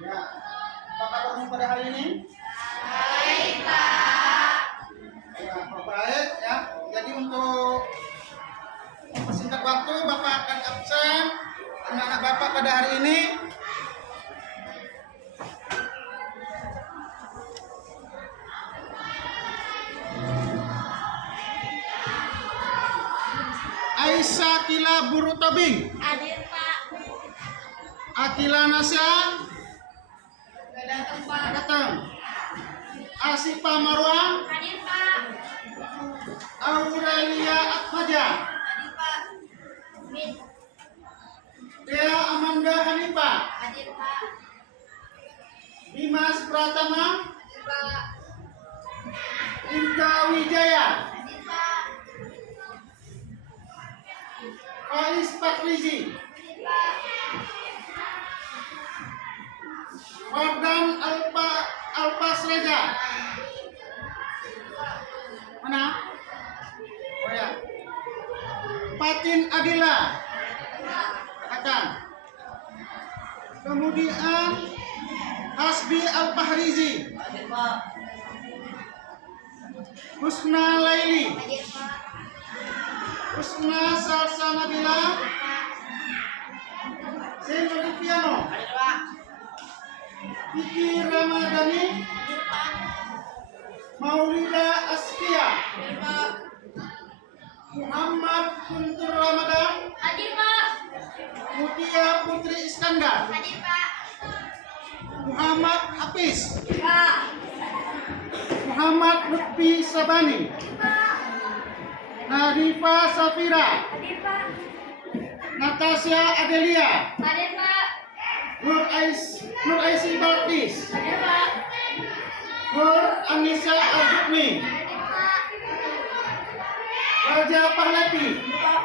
Ya, apa kabarmu pada hari ini? Baik, Pak. Ya, baik ya. Jadi untuk mempersingkat waktu, Bapak akan absen anak-anak Bapak pada hari ini. Aisyah Kila Buru Tobing, Hadir, Pak. Akila Nasya Sudah datang, Pak. datang, Asifa Marwa, Hadir, Pak. Aurelia Atmaja, Hadir, Pak. Min. Dea Amanda Hanifah, Hadir, Pak. Dimas Pratama, Hadir, Pak. Inka Wijaya, Hadir, Pak. Faiz Paklizi, Hadir, Pak. Wardan Alpasreza. Mana? Oh ya. Patin Adila. Datang. Kemudian Hasbi Al-Fahrizi. Hadir, Pak. Husna Laili. Hadir, Pak. Husna Salsa Nabila. Zain Oliviano. Hadir, Pak. Kiki Ramadhani. Hadir, Pak. Maulida Askia. Hadir, Pak. Muhammad Guntur Ramadan. Hadir, Pak. Mutia Putri Iskandar. Hadir, Pak. Muhammad Hafiz. Pak. Muhammad Lutfi Sabani. Hadir, Pak. Nadifa Safira. Hadir, Pak. Natasha Adelia. Hadir, Pak. Nur Aisy Balkis. Hadir, Pak. Nur Anissa Azmi. Hadir, Pak. Raja Pahlavi. Hadir, Pak.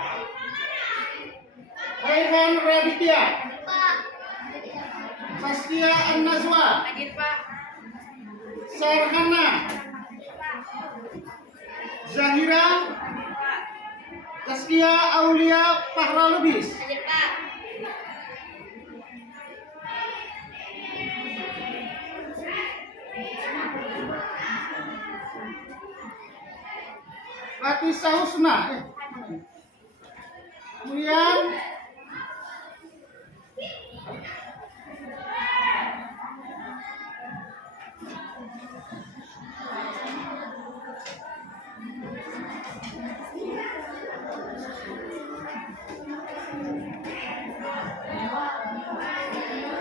Raihan Raditya. Hadir, Pak. Saskia An-Nazwa. Hadir, Pak. Sarhana. Zahira. Taskia Aulia Fahra Lubis. Hadir, Pak. Ratisa Husna. Kemudian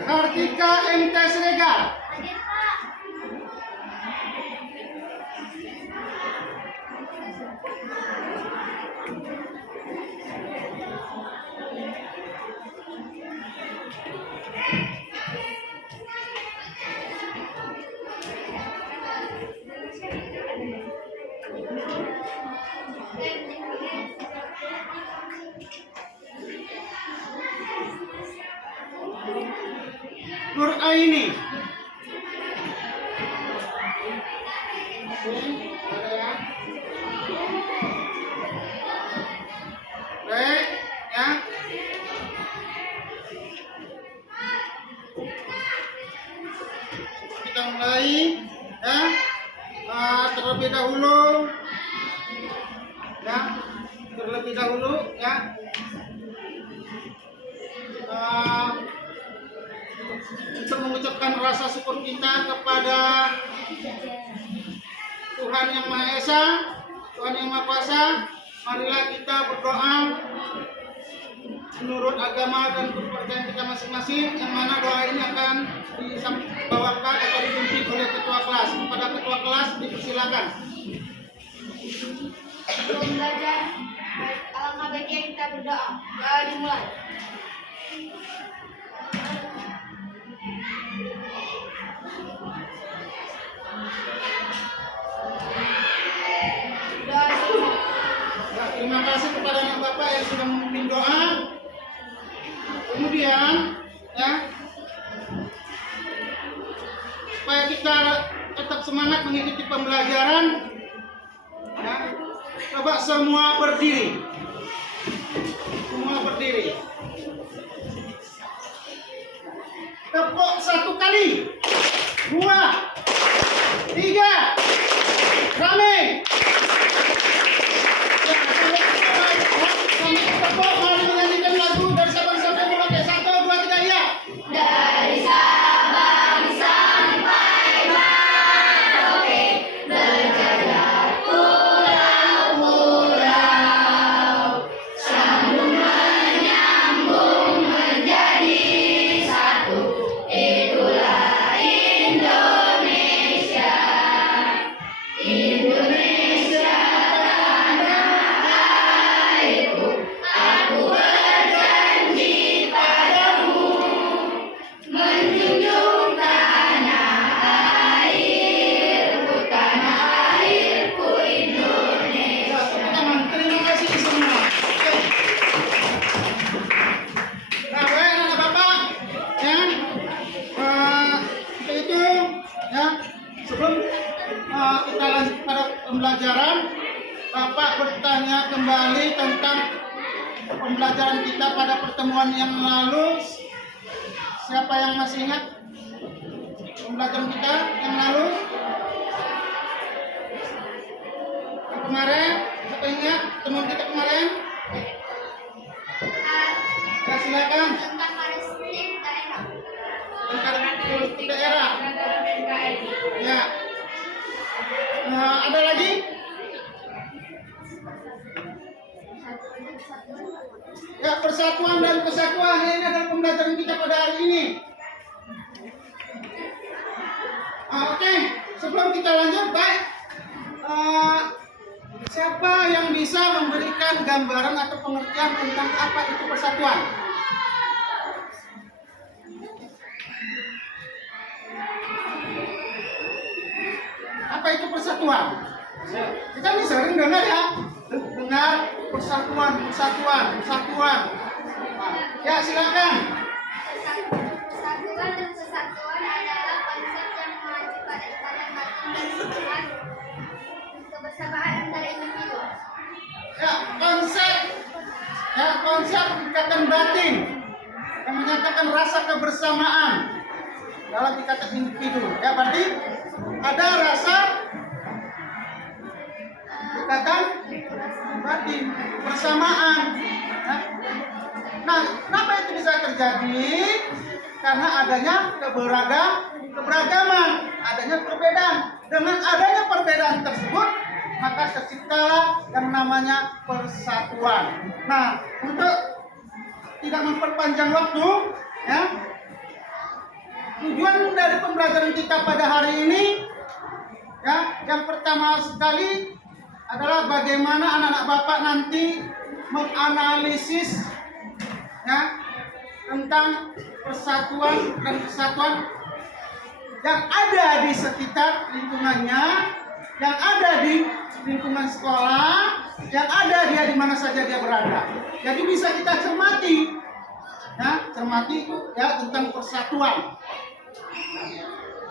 Kartika MT Siregar. Hadir, Pak. Nur Aini. Baik, ya. Kita mulai, ya. Terlebih dahulu, ya. Terlebih dahulu, ya. Untuk mengucapkan rasa syukur kita kepada Tuhan Yang Maha Esa, Tuhan Yang Maha Kuasa, marilah kita berdoa menurut agama dan kepercayaan kita masing-masing, yang mana doa ini akan dibawakan atau dipimpin oleh ketua kelas. Kepada ketua kelas dipersilakan. Sebelum belajar, alangkah baiknya kita berdoa. Doa dimulai. Doa dimulai. Ya, terima kasih kepada anak Bapak yang sudah memimpin doa. Kemudian, ya, supaya kita tetap semangat mengikuti pembelajaran, ya, coba semua berdiri. Semua berdiri. Tepuk satu kali. kembali. 2, 3, rame. Kami tepuk, mari menyanyikan lagu dari Sabang sampai Merauke. 1, 2, 3, ya. Dari Sabang sampai Merauke, berjajar pulau-pulau, sambung menyambung menjadi satu. Itulah Indonesia, Indonesia tanah airku. Aku berjanji padamu, menjunjung tanah airku Indonesia. Ya, tepuk tangan. Terima kasih semua. Oke. Nah, baik anak bapak, ya. Kita itu, ya. Sebelum kita lanjut pada pembelajaran, Bapak bertanya kembali tentang pembelajaran kita pada pertemuan yang lalu. Siapa yang masih ingat pembelajaran kita yang lalu? Yang kemarin, siapa ingat temuan kita kemarin? Ya, silakan. Tentang Palestina daerah. Tentang daerah. Ya. Ada lagi? Ya, persatuan dan kesatuan ini adalah pembelajaran kita pada hari ini. Oke, sebelum kita lanjut, baik. Siapa yang bisa memberikan gambaran atau pengertian tentang apa itu persatuan? Apa itu persatuan? Kita ini sering dengar ya, dengar persatuan. Ya, silakan. Persatuan dan kesatuan adalah konsep yang mengacu pada ikatan batin dan hubungan kebersamaan antara individu. Ya, konsep ikatan batin yang menyatakan rasa kebersamaan dalam ikatan individu. Ya, berarti ada rasa ikatan batin bersamaan. Ya. Nah, kenapa itu bisa terjadi? Karena adanya keberagaman, adanya perbedaan. Dengan adanya perbedaan tersebut, maka terciptalah yang namanya persatuan. Nah, untuk tidak memperpanjang waktu, ya, tujuan dari pembelajaran kita pada hari ini, ya, yang pertama sekali adalah bagaimana anak-anak Bapak nanti menganalisis, ya, tentang persatuan dan kesatuan yang ada di sekitar lingkungannya, yang ada di lingkungan sekolah, yang ada dia di mana saja dia berada. Jadi bisa kita cermati, ya, tentang persatuan.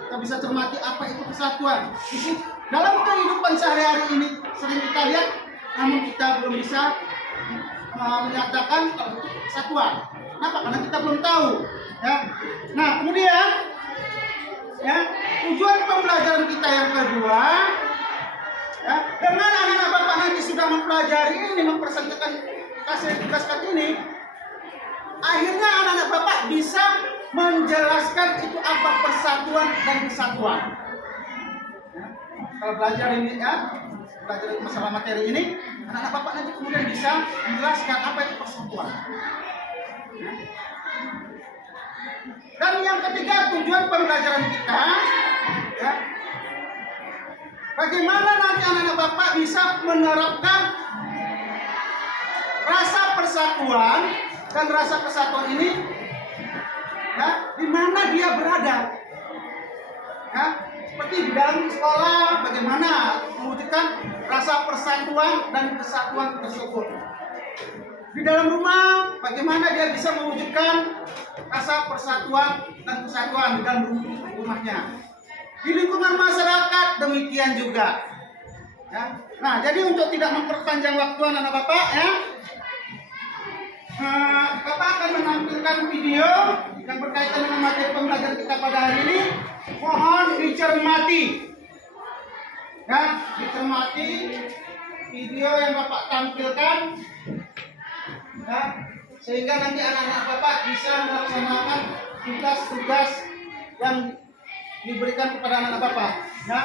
Kita bisa cermati apa itu persatuan. Dalam kehidupan sehari-hari ini sering kita lihat, namun kita belum bisa menyatakan kalau itu persatuan. Kenapa? Karena kita belum tahu. Ya. Nah, kemudian, ya, tujuan pembelajaran kita yang kedua, ya, dengan anak-anak Bapak nanti sudah mempelajari ini, mempresentasikan hasil tugas ini, akhirnya anak-anak Bapak bisa menjelaskan itu apa persatuan dan kesatuan. Ya. Kalau belajar ini, ya, belajar masalah materi ini, anak-anak Bapak nanti kemudian bisa menjelaskan apa itu persatuan. Ya. Dan yang ketiga, tujuan pembelajaran kita, ya, bagaimana nanti anak-anak Bapak bisa menerapkan rasa persatuan dan rasa kesatuan ini, ya, di mana dia berada. Ya, seperti di dalam sekolah, bagaimana mewujudkan rasa persatuan dan kesatuan tersebut. Di dalam rumah, bagaimana dia bisa mewujudkan rasa persatuan dan kesatuan di dalam rumahnya. Di lingkungan masyarakat demikian juga. Ya. Nah, jadi untuk tidak memperpanjang waktu anak-anak Bapak, ya, Bapak akan menampilkan video yang berkaitan dengan materi pembelajaran kita pada hari ini, mohon dicermati. Ya, dicermati video yang Bapak tampilkan, ya, sehingga nanti anak-anak Bapak bisa melaksanakan tugas-tugas yang diberikan kepada anak-anak Bapak. Ya.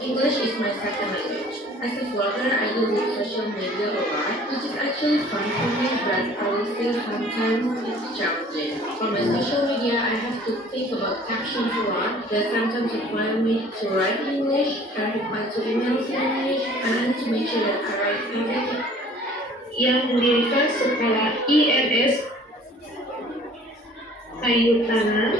English is my second language. As a vlogger, I do use social media a lot, which is actually fun for me, but I will say sometimes it's challenging. For my social media, I have to think about captions a lot that sometimes require me to write in English and reply to emails in English, and to make sure that I write everything. Yang mendirikan sekolah INS Kayu Tanah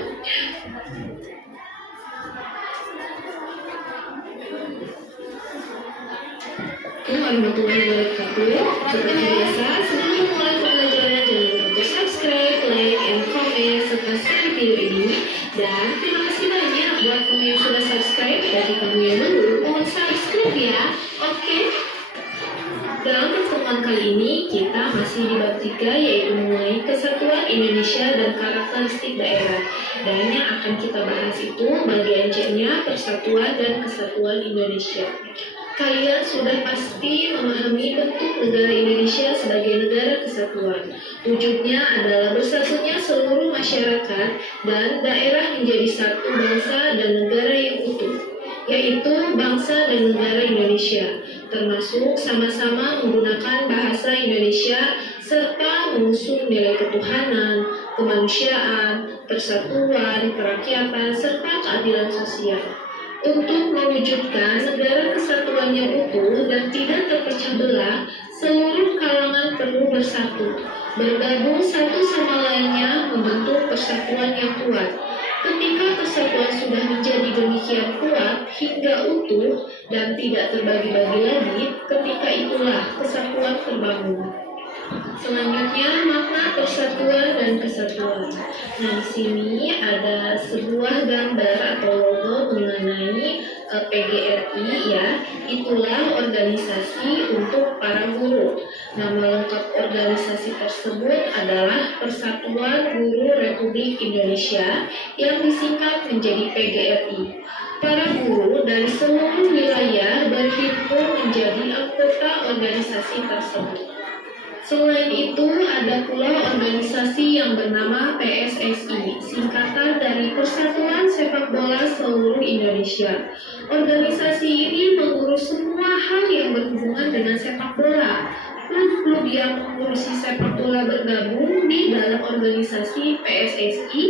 Assalamualaikum warahmatullahi wabarakatuh. Seperti biasa, sebelum mulai pembelajaran jangan lupa untuk subscribe, like, and comment serta share video ini. Dan terima kasih banyak buat kamu yang sudah subscribe. Bagi kamu yang belum, mohon subscribe ya. Oke. Dalam pertemuan kali ini, kita masih di bab 3, yaitu mengenai kesatuan Indonesia dan karakteristik daerah. Dan yang akan kita bahas itu bagian C-nya, persatuan dan kesatuan Indonesia. Kalian sudah pasti memahami bentuk negara Indonesia sebagai negara kesatuan. Wujudnya adalah bersatunya seluruh masyarakat dan daerah menjadi satu bangsa dan negara yang utuh, yaitu bangsa dan negara Indonesia, termasuk sama-sama menggunakan bahasa Indonesia serta mengusung nilai ketuhanan, kemanusiaan, persatuan, kerakyatan, serta keadilan sosial. Untuk mewujudkan negara kesatuan yang utuh dan tidak terpecah belah, seluruh kalangan perlu bersatu, bergabung satu sama lainnya membentuk persatuan yang kuat. Ketika persatuan sudah menjadi demikian kuat hingga utuh dan tidak terbagi-bagi lagi, ketika itulah kesatuan terbangun. Selanjutnya, makna persatuan dan kesatuan. Nah, di sini ada sebuah gambar atau logo mengenai PGRI ya. Itulah organisasi untuk para guru. Nama lengkap organisasi tersebut adalah Persatuan Guru Republik Indonesia yang disingkat menjadi PGRI. Para guru dari seluruh wilayah berhimpun menjadi anggota organisasi tersebut. Selain itu, ada pula organisasi yang bernama PSSI, singkatan dari Persatuan Sepak Bola Seluruh Indonesia. Organisasi ini mengurus semua hal yang berhubungan dengan sepak bola. Klub-klub yang mengurusi sepak bola bergabung di dalam organisasi PSSI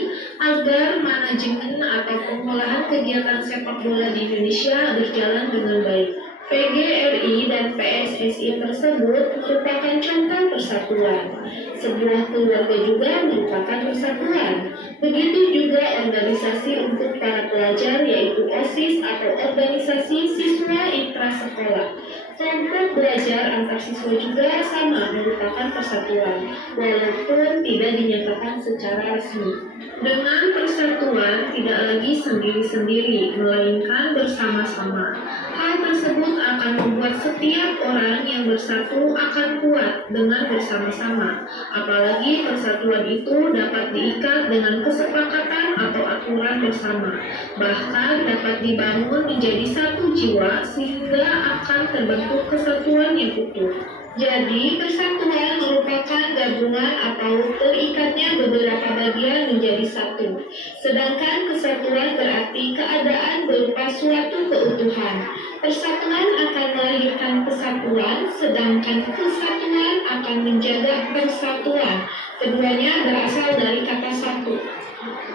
agar manajemen atau pengolahan kegiatan sepak bola di Indonesia berjalan dengan baik. PGRI dan PSSI tersebut merupakan contoh persatuan. Sebuah keluarga juga merupakan persatuan. Begitu juga organisasi untuk para pelajar yaitu OSIS atau organisasi siswa intrasekolah. Kelompok belajar antar siswa juga sama merupakan persatuan, walaupun tidak dinyatakan secara resmi. Dengan persatuan tidak lagi sendiri-sendiri, melainkan bersama-sama. Hal tersebut akan membuat setiap orang yang bersatu akan kuat dengan bersama-sama. Apalagi persatuan itu dapat diikat dengan kesepakatan atau aturan bersama. Bahkan dapat dibangun menjadi satu jiwa sehingga akan terbentuk kesatuan yang utuh. Jadi, persatuan merupakan gabungan atau terikatnya beberapa bagian menjadi satu. Sedangkan kesatuan berarti keadaan berupa suatu keutuhan. Persatuan akan melahirkan kesatuan, sedangkan kesatuan akan menjaga persatuan. Keduanya berasal dari kata satu.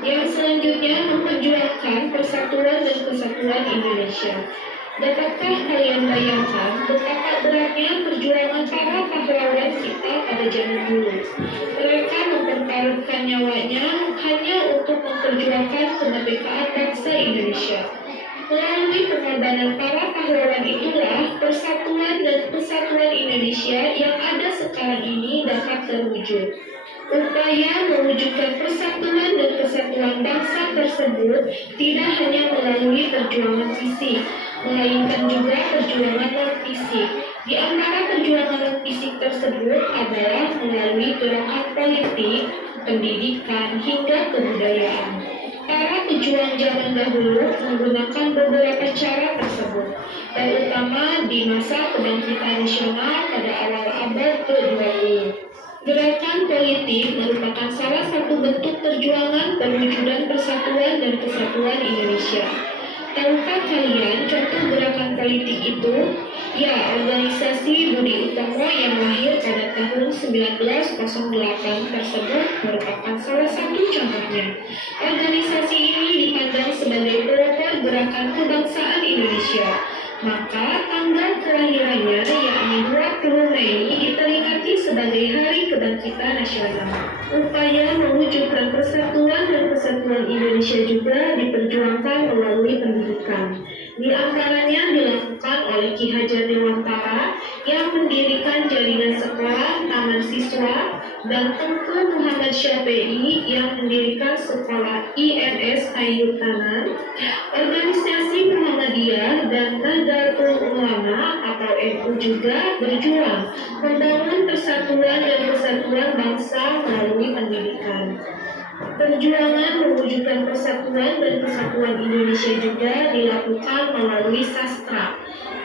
Yang selanjutnya memperjuangkan persatuan dan kesatuan Indonesia. Dapatkah kalian bayangkan betapa beratnya perjuangan para pahlawan kita pada zaman dulu? Mereka mempertaruhkan nyawanya hanya untuk memperjuangkan kemerdekaan bangsa Indonesia. Melalui pengorbanan para pahlawan itulah persatuan dan kesatuan Indonesia yang ada sekarang ini dapat terwujud. Upaya mewujudkan persatuan dan kesatuan bangsa tersebut tidak hanya melalui perjuangan fisik, melainkan juga perjuangan non-fisik. Di antara perjuangan non-fisik tersebut adalah melalui gerakan politik, pendidikan, hingga kebudayaan. Para pejuang zaman dahulu menggunakan beberapa cara tersebut, terutama di masa kebangkitan nasional pada awal abad ke-20. Gerakan politik merupakan salah satu bentuk perjuangan perwujudan persatuan dan kesatuan Indonesia. Tahukah kalian contoh gerakan politik itu? Ya, organisasi Budi Utomo yang lahir pada tahun 1908 tersebut merupakan salah satu contohnya. Organisasi ini dipandang sebagai pelopor gerakan kebangsaan Indonesia. Maka tanggal kelahirannya yakni 20 Mei diperingati sebagai Hari Kebangkitan Nasional. Upaya mewujudkan persatuan dan kesatuan Indonesia juga diperjuangkan melalui pendidikan. Di antaranya dilakukan oleh Ki Hajar Dewantara yang mendirikan jaringan sekolah taman siswa dan Tengku Muhammad Syafi'i yang mendirikan sekolah IMS Hayu Tanan. Organisasi Muhammadiyah dan Nahdlatul Ulama atau NU juga berjuang membangun persatuan dan kesatuan bangsa melalui pendidikan. Perjuangan mewujudkan persatuan dan kesatuan Indonesia juga dilakukan melalui sastra.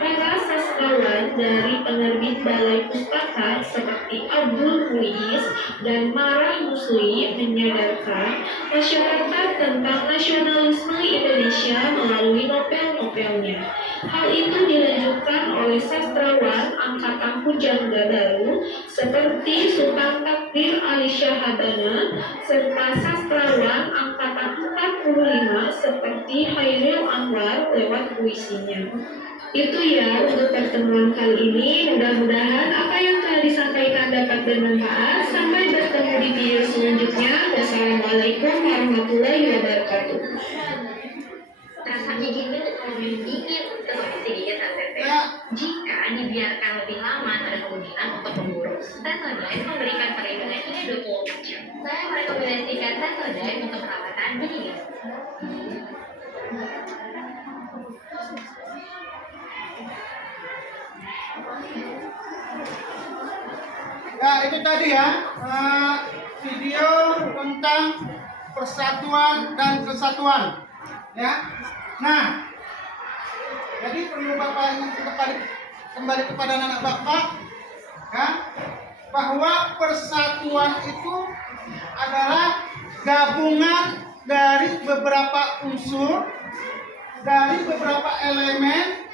Para sastrawan dari penerbit Balai Pustaka seperti Abdul Muiz dan Marah Musli menyadarkan masyarakat tentang nasionalisme Indonesia melalui novel-novelnya. Hal itu dilanjutkan oleh sastrawan angkatan pujangga baru seperti Sultan Takdir Ali Syahbana serta sastrawan angkatan 45 seperti Hairil Anwar lewat puisinya. Itu ya untuk pertemuan kali ini. Mudah-mudahan apa yang telah disampaikan dapat bermanfaat. Sampai bertemu di video selanjutnya. Wassalamualaikum warahmatullahi wabarakatuh. Rasanya gini kalau minum dingin seperti gigit ACT. Jika dibiarkan lebih lama ada kemungkinan untuk memburuk. Sensodyne memberikan perlindungan hingga 24 jam. Saya merekomendasikan Sensodyne untuk perawatan gigi. Ya, itu tadi ya video tentang persatuan dan kesatuan. Ya, nah, jadi perlu Bapak ingat kembali kepada anak Bapak, ya, bahwa persatuan itu adalah gabungan dari beberapa unsur, dari beberapa elemen,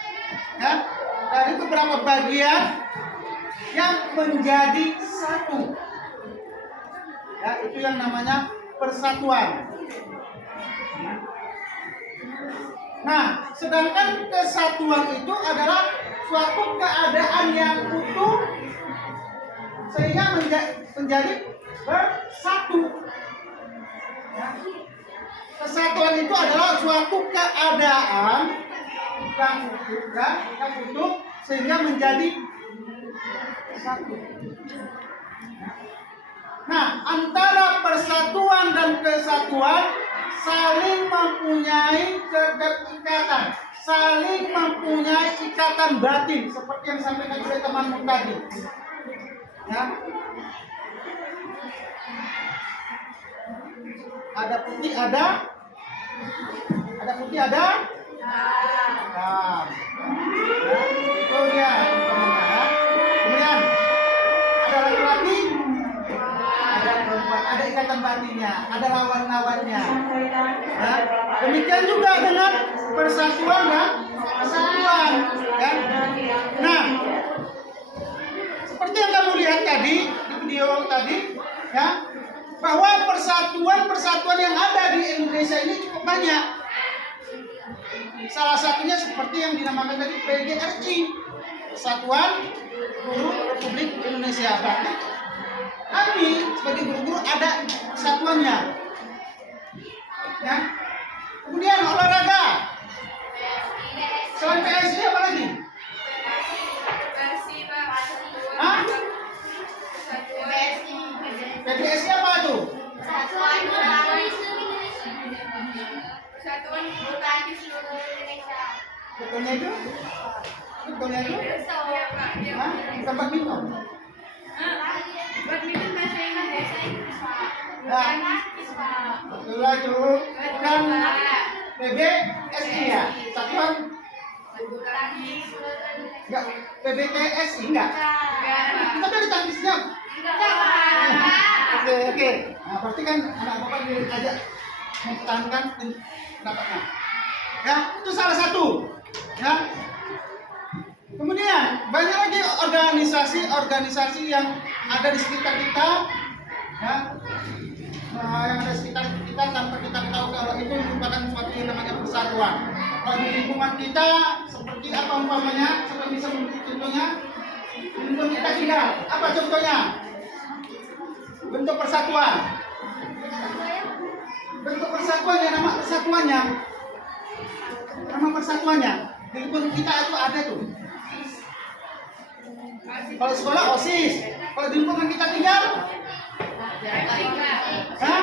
ya, dari beberapa bagian yang menjadi satu. Ya, itu yang namanya persatuan. Nah, sedangkan kesatuan itu adalah suatu keadaan yang utuh sehingga menjadi bersatu. Ya. Kesatuan itu adalah suatu keadaan yang utuh sehingga menjadi satu. Nah, antara persatuan dan kesatuan saling mempunyai keterikatan, saling mempunyai ikatan batin seperti yang disampaikan oleh temanmu tadi. Ya. Ada putih, ada putih, ada hitam. Ya, itu dia teman-teman. Kemudian Demikian juga dengan persatuan dan kesatuan, ya. Nah, seperti yang kamu lihat tadi di video tadi, ya, bahwa persatuan yang ada di Indonesia ini cukup banyak. Salah satunya seperti yang dinamakan tadi PGRI, Persatuan Guru Republik Indonesia. Berarti kami sebagai guru-guru ada persatuannya. Ya. Kemudian olahraga. Selain PSI apa lagi? Hah? PBSI apa tuh? Persatuan Bulu Tangkis seluruh Indonesia. Betulnya itu? Betulnya itu? Hah? Bukan badminton. Badminton bahasa Inggris, Pak. Nah, Tangkis, Pak. betul itu. Bukan PBSI ya? Satuan Bulu Tangkis seluruh Indonesia. enggak PBTSI enggak? Kita dari tangkisnya. Oke. Nah, berarti kan anak bapak diajak mempertahankan pendapatnya. Ya, itu salah satu. Ya. Kemudian banyak lagi organisasi yang ada di sekitar kita, ya. Yang ada di sekitar kita tanpa kita tahu kalau itu merupakan suatu yang namanya persatuan. Kalau di lingkungan kita seperti apa umpamanya, seperti contohnya, di lingkungan kita tinggal. Apa contohnya? Bentuk persatuan. Bentuk persatuannya, nama persatuannya di lingkungan kita itu ada tuh. Kalau sekolah OSIS, kalau di lingkungan kita tinggal, hah?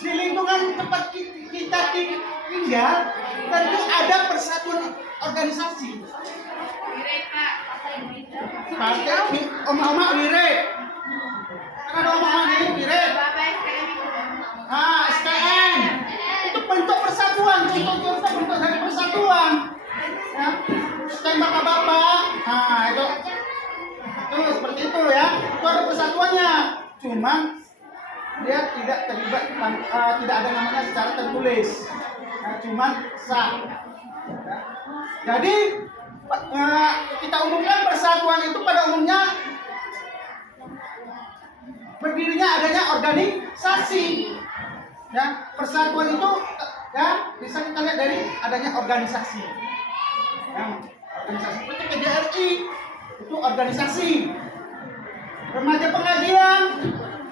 Di lingkungan tempat kita tinggal tentu ada persatuan organisasi. Partai oma-oma wirid. Kan ada oma-oma nih wirid. STN. Itu bentuk persatuan, contoh-contoh bentuk dari persatuan. Ya. STN bapak-bapak. Nah, itu seperti itu ya. Itu ada persatuannya. Cuman dia tidak terlibat, tidak ada namanya secara tertulis. Nah, cuman sah. Ya. Jadi kita umumkan persatuan itu pada umumnya berdirinya adanya organisasi. Ya, persatuan itu ya bisa kita lihat dari adanya organisasi. Ya, organisasi seperti PGRI itu organisasi. Remaja pengajian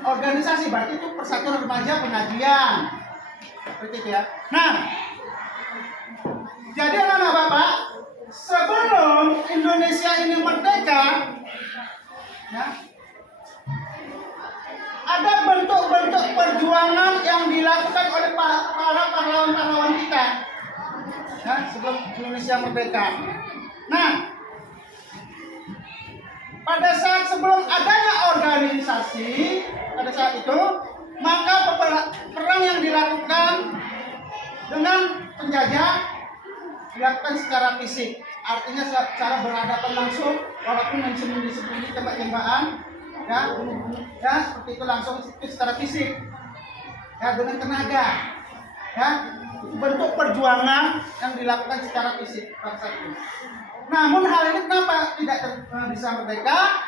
organisasi, berarti itu persatuan remaja pengajian. Seperti itu ya. Nah, jadi anak-anak Bapak, sebelum Indonesia ini merdeka, ya, ada bentuk-bentuk perjuangan yang dilakukan oleh para pahlawan-pahlawan kita, ya, sebelum Indonesia merdeka. Nah, pada saat sebelum adanya organisasi, pada saat itu, maka perang yang dilakukan dengan penjajah dilakukan secara fisik, artinya secara berhadapan langsung, walaupun disembunyi tembak-tembakan, ya seperti itu langsung itu secara fisik, ya dengan tenaga, ya itu bentuk perjuangan yang dilakukan secara fisik pada saat itu. Namun hal ini kenapa tidak bisa merdeka?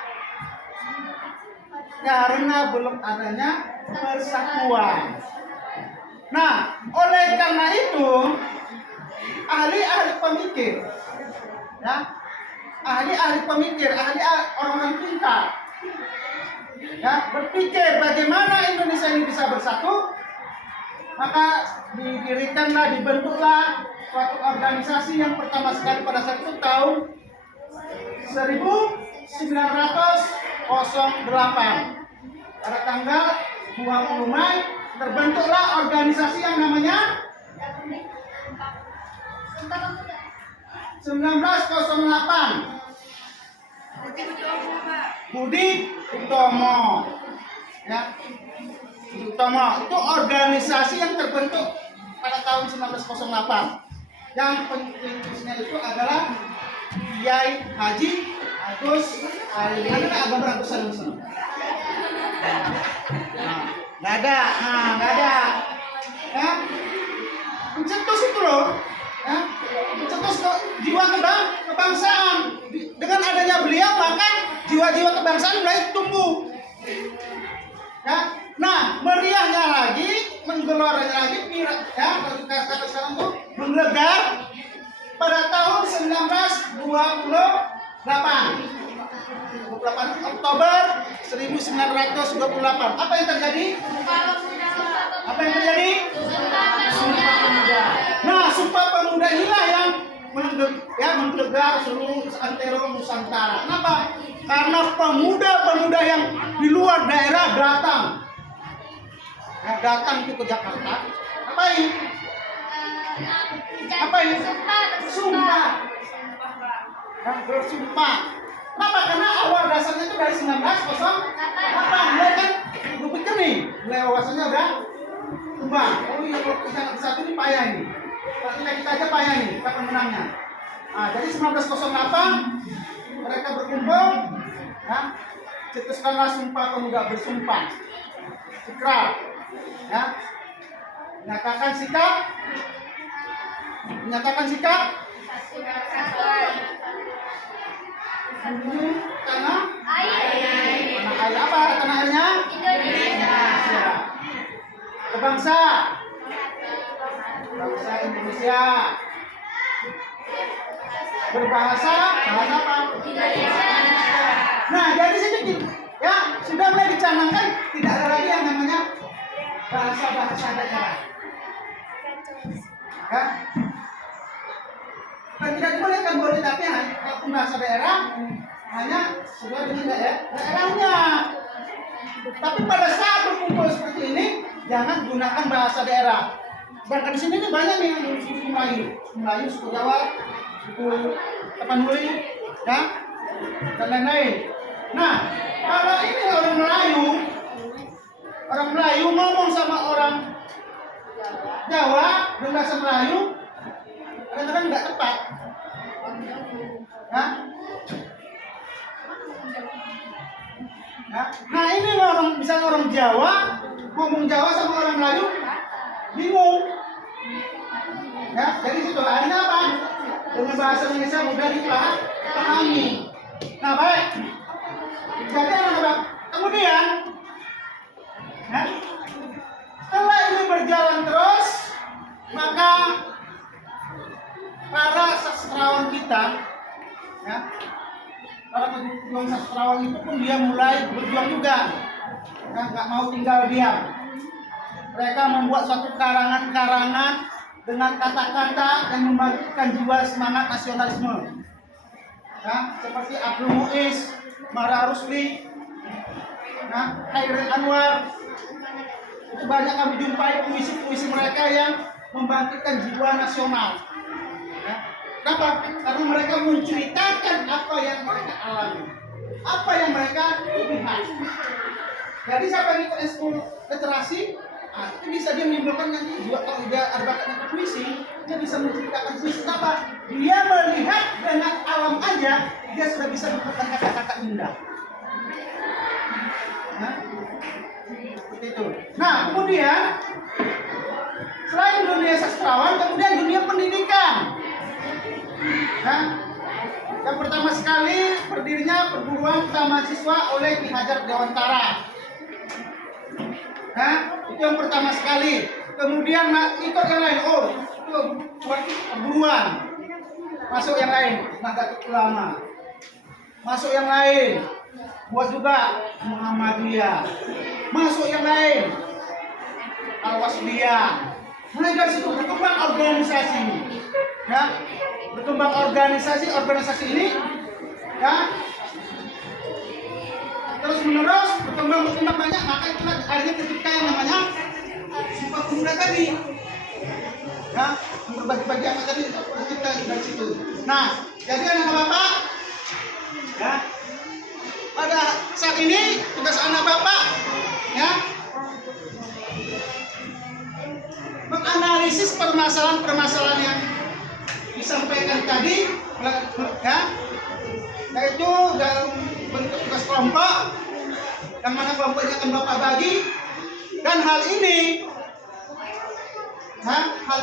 Karena belum adanya persatuan. Nah, oleh karena itu ahli-ahli pemikir, ya, ahli-ahli pemikir, orang-orang pintar, ya, berpikir bagaimana Indonesia ini bisa bersatu, maka dibentuklah suatu organisasi yang pertama sekali pada saat itu tahun 1908 pada tanggal 20 Mei terbentuklah organisasi yang namanya 1908 Budi Utomo, ya, Budi Utomo itu organisasi yang terbentuk pada tahun 1908 yang pencetusnya itu adalah Kiai Haji Agus Ali. Ada Agus. Nah, Nggak ada, nggak ada. Ya, pencetus itu loh. Ya, pencetus jiwa kebangsaan. Dengan adanya beliau maka jiwa-jiwa kebangsaan mulai tumbuh. Ya, nah meriahnya lagi, menggeloranya lagi, ya kalau kata sekarang tuh menggelegar pada tahun 1928 Oktober 1928. Apa yang terjadi? Apa yang terjadi? Sumpah Pemuda. Nah, Sumpah Pemuda inilah yang menggelegar seluruh antero Nusantara. Kenapa? Karena pemuda-pemuda yang di luar daerah datang. Nah, datang itu ke Jakarta. Ngapain? Ngapain? Sumpah. Dan bersumpah. Kenapa? Karena awal dasarnya itu dari 1908. Mulai kan berpikir nih, mulai wawasannya udah kembang. Oh iya, kalau kita satu ini payah ini. Kalau kita aja payah nih, kita pemenangnya. Nah, jadi 1908 mereka berkumpul, ya, cetuskanlah Sumpah Pemuda, bersumpah, ikrar, ya, menyatakan sikap, ini tanah air apa? Tanah airnya Indonesia. Bangsa Indonesia. Berbahasa apa? Indonesia. Nah, dari sini ya sudah mulai dicanangkan tidak ada lagi yang namanya bahasa daerah. Ya. Dan tidak dibolehkan boleh, tapi kalau bahasa daerah hanya sudah dengan daerahnya. Tapi pada saat berkumpul seperti ini, jangan gunakan bahasa daerah. Bahkan di sini nih banyak nih yang suku Melayu, suku Jawa, suku Tapanuli, ya, dan lain-lain. Nah, kalau ini orang Melayu ngomong sama orang Jawa dengan bahasa Melayu, kadang-kadang nggak tepat. Ya? Nah ini misalnya orang Jawa ngomong Jawa sama orang Melayu bingung. Ya, jadi situ akhirnya apa? Dengan bahasa Indonesia mudah dipahami. Nah baik. Jadi anak-anak kemudian, ya, setelah ini berjalan terus, maka para sastrawan kita, ya, para pejuang sastrawan itu pun dia mulai berjuang juga, ya, nggak mau tinggal diam. Mereka membuat suatu karangan-karangan dengan kata-kata yang membangkitkan jiwa semangat nasionalisme, ya, seperti Abdul Muiz, Mara Rusli, ya, Khairil Anwar. Itu banyak kami jumpai puisi-puisi mereka yang membangkitkan jiwa nasional. Ya. Kenapa? Karena mereka menceritakan apa yang mereka alami, apa yang mereka lihat. Jadi siapa yang ikut ekskul literasi, itu bisa dia menimbulkan nanti juga kalau dia ada bakatnya ke puisi, dia bisa menceritakan puisi. Kenapa? Dia melihat dengan alam aja, dia sudah bisa menggunakan kata-kata indah. Nah, seperti itu. Nah, kemudian selain dunia sastrawan, kemudian dunia pendidikan. Nah, yang pertama sekali berdirinya perguruan mahasiswa oleh Ki Hajar Dewantara. Nah, itu yang pertama sekali. Kemudian ikut yang lain. Oh, itu buat perguruan. Masuk yang lain, Nahdlatul Ulama. Masuk yang lain, buat juga Muhammadiyah. Masuk yang lain, Al-Wasliyah. Mulai dari situ berkembang organisasi. Ya, berkembang organisasi ini, ya, terus menerus berkembang banyak, maka itulah akhirnya tercipta yang namanya Sumpah Pemuda tadi, ya, berbagi-bagi apa tadi tercipta dari situ. Nah, jadi anak bapak, ya, pada saat ini tugas anak bapak, ya, menganalisis permasalahan yang disampaikan tadi, ya, yaitu dalam bentuk tugas kelompok, yang mana kelompoknya akan bapak bagi, Dan hal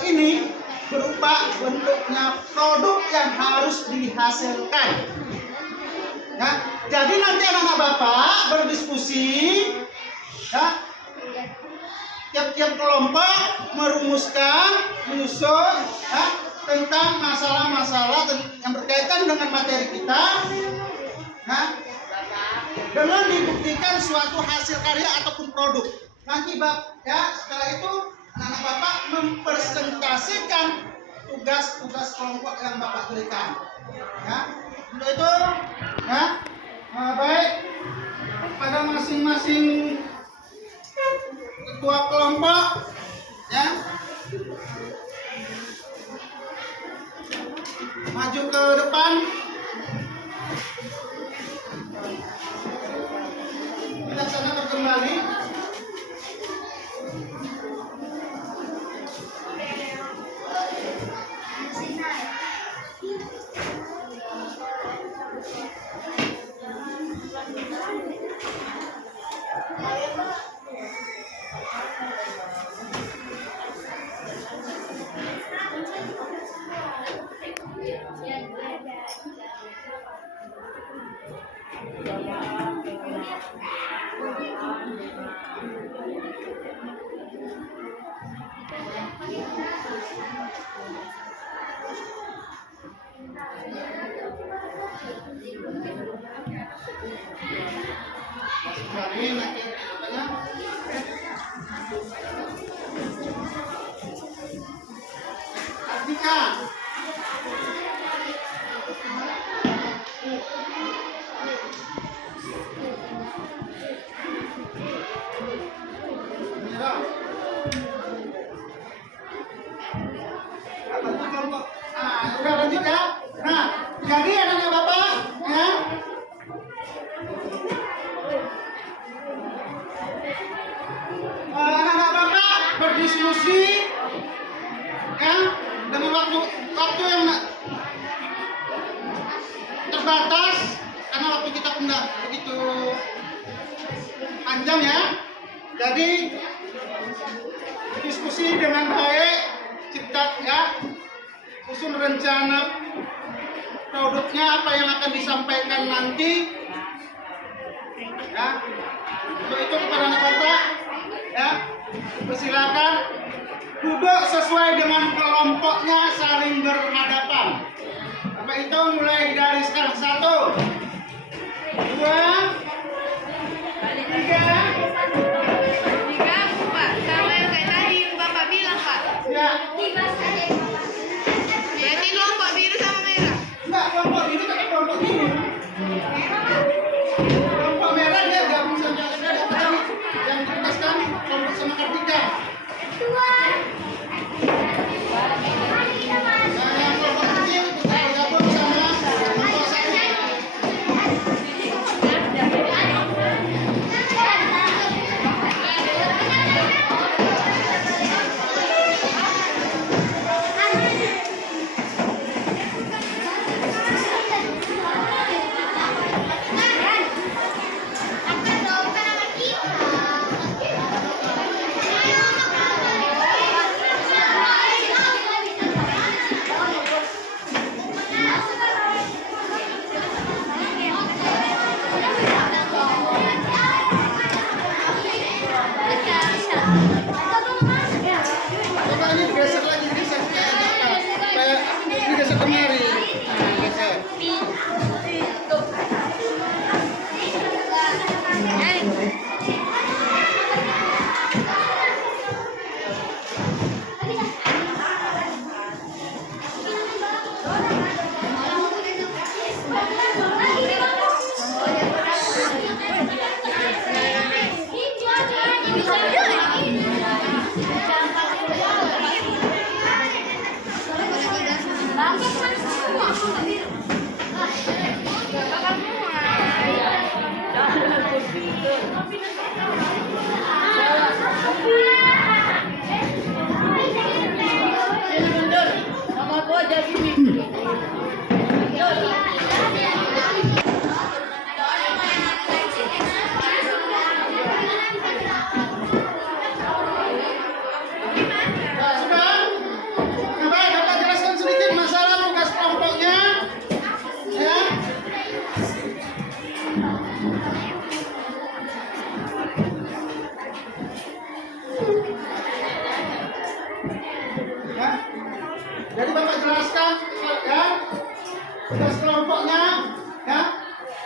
ini berupa bentuknya produk yang harus dihasilkan. Ya, jadi nanti anak-anak Bapak berdiskusi, ya, tiap-tiap kelompok menyusun ya, tentang masalah-masalah yang berkaitan dengan materi kita, ya, dengan dibuktikan suatu hasil karya ataupun produk. Nanti ya, setelah itu anak-anak Bapak mempresentasikan tugas-tugas kelompok yang Bapak berikan. Ya, untuk itu, ya, baik pada masing-masing ketua kelompok, ya, maju ke depan. Laksanakan kembali. Kembali nanti apanya? Artika. Udah lanjut ya. Nah, jadi anak-anak Bapak, ya, anak-anak Bapak berdiskusi, ya, dengan waktu yang terbatas karena waktu kita pun nggak begitu panjang ya. Jadi diskusi dengan baik, cipta ya, susun rencana produknya apa yang akan disampaikan nanti, ya. Untuk itu kepada anak Bapak, ya, persilakan duduk sesuai dengan kelompoknya, saling berhadapan. Bapak itu mulai dari sekarang 1, 2, 3. Pak, sama yang kayak tadi yang Bapak bilang, Pak. Ya. Jadi kelompok biru sama merah. Enggak, kelompok biru pakai kelompok biru. Kelompok merah dia gabung sama yang ditugaskan kelompok sama Kartika. Yang kelompok kecil gabung sama kelompok satu. Tugas kelompoknya, ya,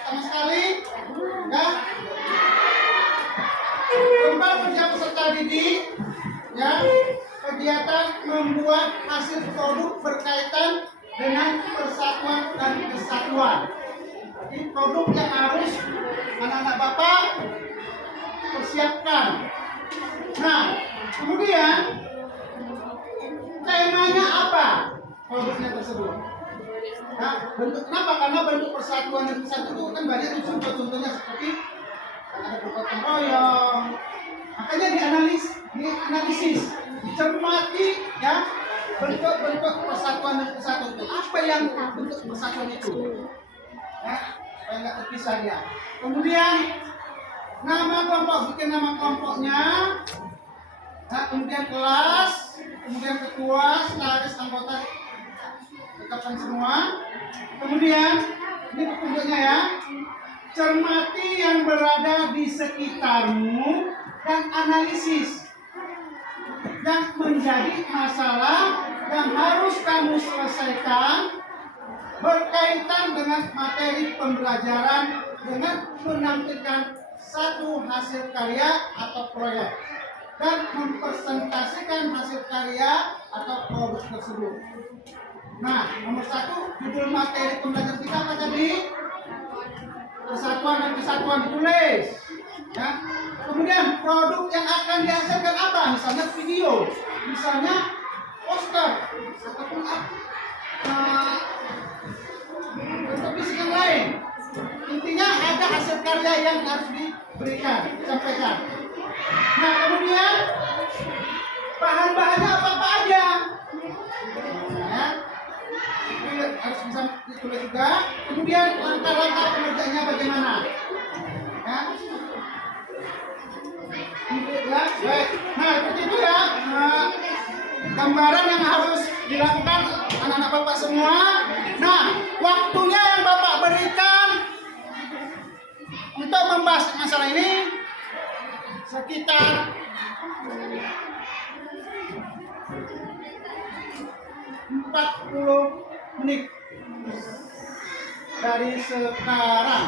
sama sekali, ya. Lomba kerja peserta didik, ya, kegiatan membuat hasil produk berkaitan dengan persatuan dan kesatuan. Ini produk yang harus anak-anak Bapak persiapkan. Nah, kemudian temanya apa produknya tersebut? Nah, bentuk kenapa? Karena bentuk persatuan dan kesatuan itu kan banyak contoh-contohnya seperti ada bergotong royong. Makanya dianalisis, dicermati, ya, bentuk-bentuk persatuan dan kesatuan itu. Apa yang bentuk persatuan itu? Ya, supaya nggak terpisah dia. Kemudian nama kelompok, bikin nama kelompoknya. Nah, kemudian kelas, kemudian ketua, sekretaris, anggota, tetapkan semua. Kemudian ini petunjuknya, ya. Cermati yang berada di sekitarmu dan analisis yang menjadi masalah yang harus kamu selesaikan berkaitan dengan materi pembelajaran dengan menampilkan satu hasil karya atau proyek dan mempresentasikan hasil karya atau produk tersebut. Nah, nomor 1, judul materi pembelajaran kita apa tadi? Persatuan dan kesatuan, ditulis, ya. Kemudian produk yang akan dihasilkan apa? Misalnya video, misalnya poster, ataupun bentuk fisik yang lain. Intinya ada hasil karya yang harus diberikan, disampaikan. Nah, kemudian bahan-bahannya apa aja? Ya. Harus bisa ditulis juga. Kemudian langkah-langkah pengerjaannya bagaimana? Ya. Ya, baik. Nah, seperti itu, ya. Gambaran yang harus dilakukan anak-anak Bapak semua. Nah, waktunya yang Bapak berikan untuk membahas masalah ini sekitar 40 menit dari sekarang.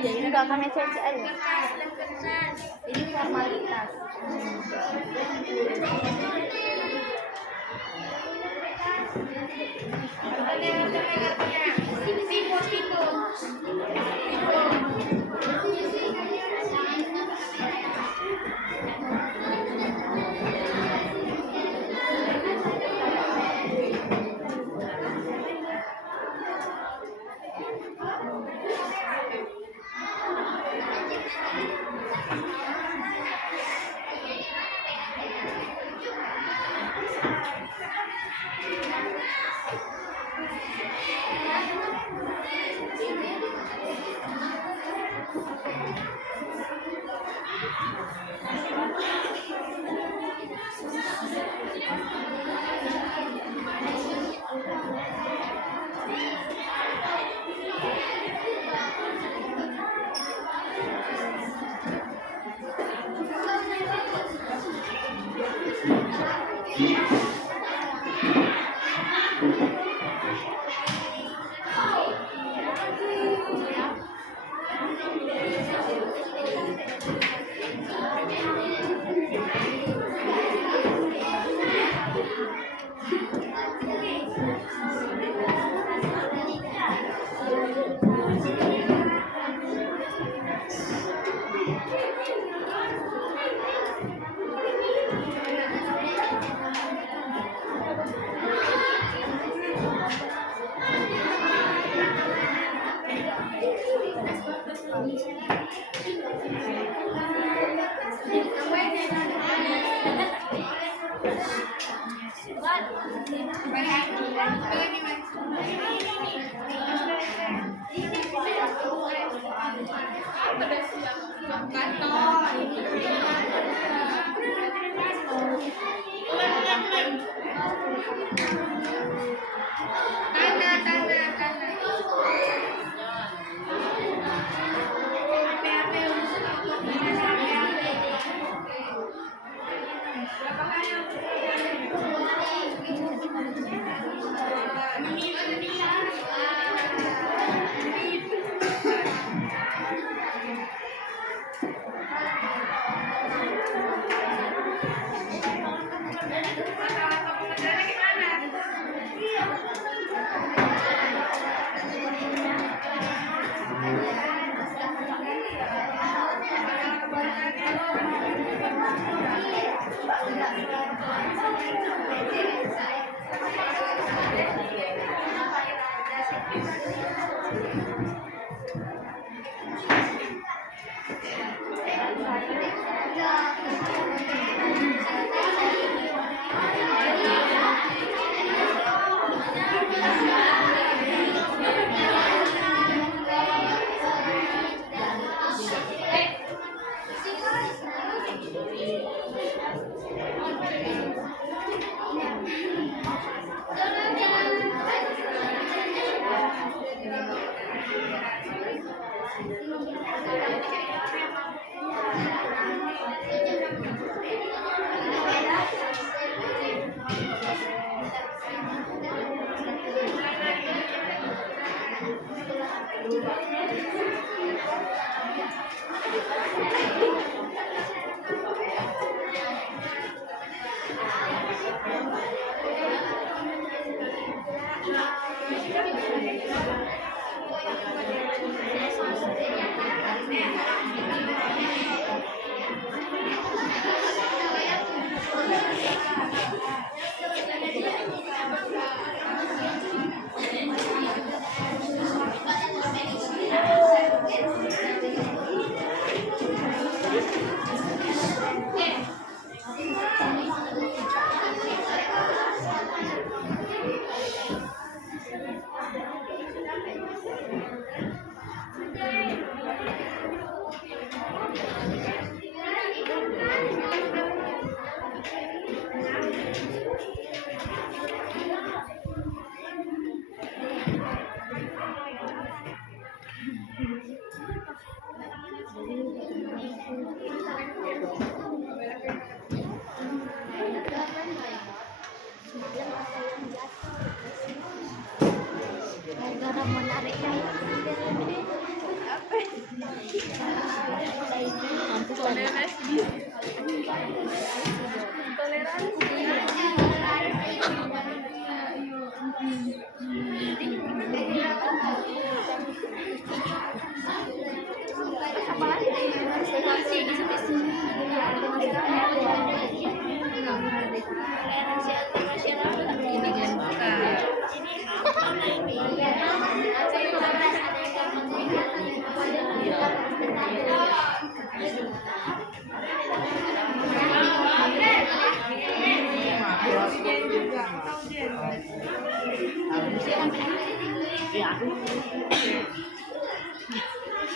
Ini udah kami cek aja. Ini formalitas.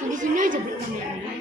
Di sini aja bertanya.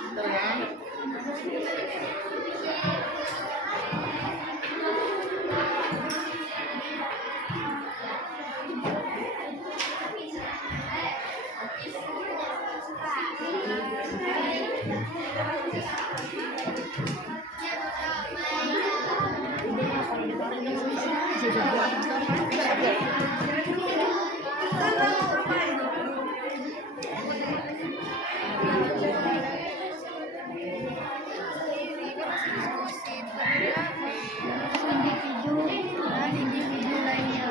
Betul ya. Individu lainnya.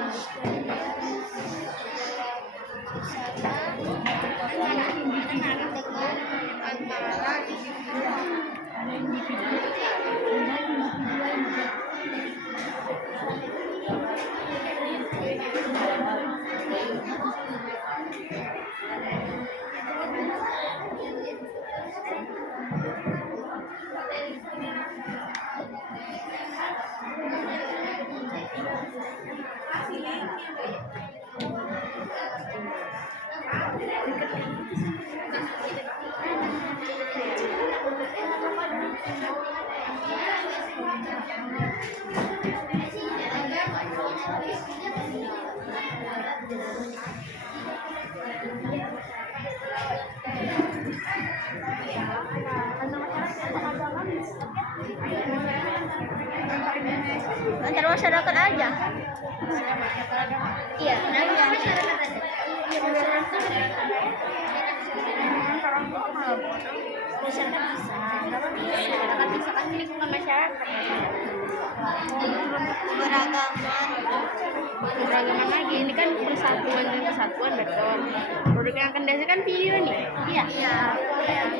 Antar masyarakat aja. Iya, nanti masyarakat aja. Masyarakat bisa, masyarakat bisa kan lingkungan masyarakat. Beragaman lagi, ini kan persatuan dan kesatuan betul. Produk yang akan dihasilkan video nih. Iya. Baik,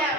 ya.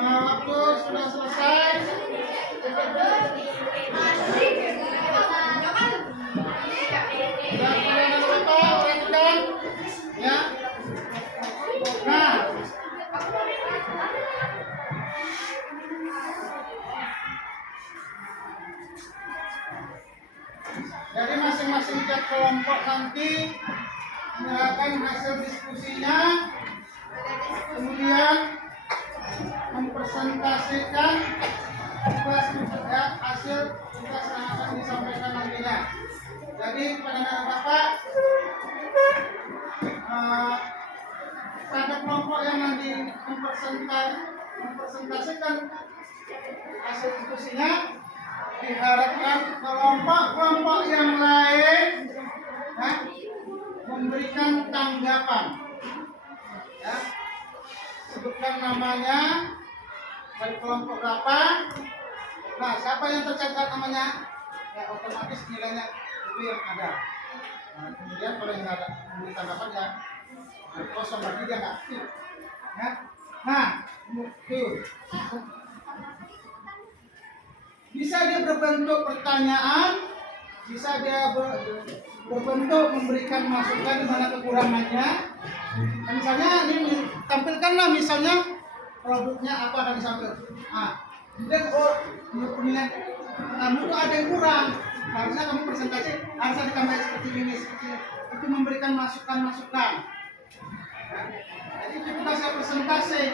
Waktu sudah selesai. Jadi masing-masing tiap kelompok nanti menyerahkan hasil diskusinya, kemudian mempresentasikan tugas hasil tugas yang akan disampaikan nantinya. Jadi kepada anak bapak, pada kelompok yang nanti mempresentasikan hasil diskusinya, diharapkan kelompok-kelompok yang lain memberikan tanggapan. Ya, sebutkan namanya dari kelompok berapa. Nah, siapa yang tercatat namanya, ya otomatis nilainya itu yang ada. Nah, kemudian kalau yang nggak ada memberi tanggapan ya kosong, berarti dia nggak aktif. Ya. Nah, itu bisa dia berbentuk pertanyaan, bisa dia berbentuk memberikan masukan di mana kekurangannya. Nah, misalnya ini tampilkanlah misalnya produknya apa akan disampaikan. Kemudian penilaian kamu itu ada yang kurang, harusnya kamu presentasi harus ada tambah seperti ini, itu memberikan masukan-masukan. Jadi itu tugasnya presentasi.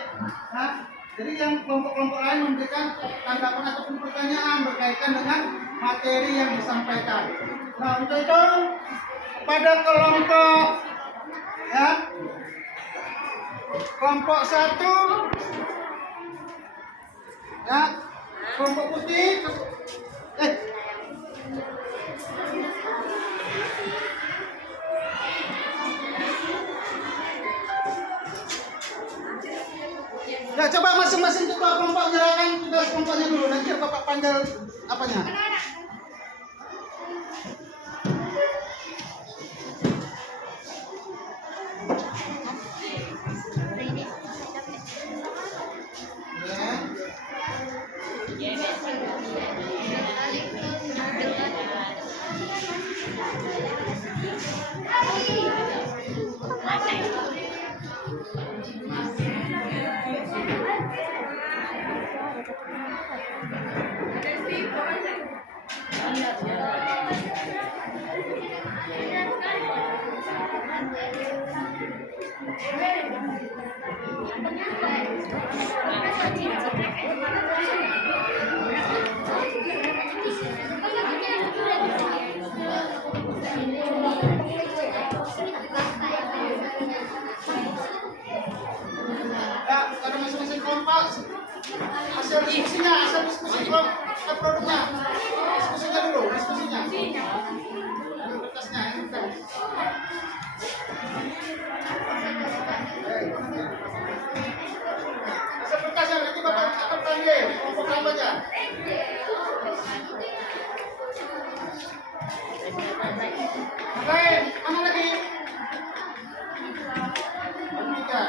Jadi yang kelompok-kelompok lain memberikan tanggapan ataupun pertanyaan berkaitan dengan materi yang disampaikan. Nah, untuk itu pada kelompok kelompok 1 kelompok putih ya, coba masing-masing ketua kelompok menyerahkan tugas kelompoknya dulu, nanti bapak panggil apanya. Ya, pada masing-masing kelompok hasil diskusi kelompok produknya, diskusinya dulu, diskusinya. Kertasnya, hasil kertasnya nanti bapak akan panggil kelompok apa aja. Oke, mana lagi? Tiga.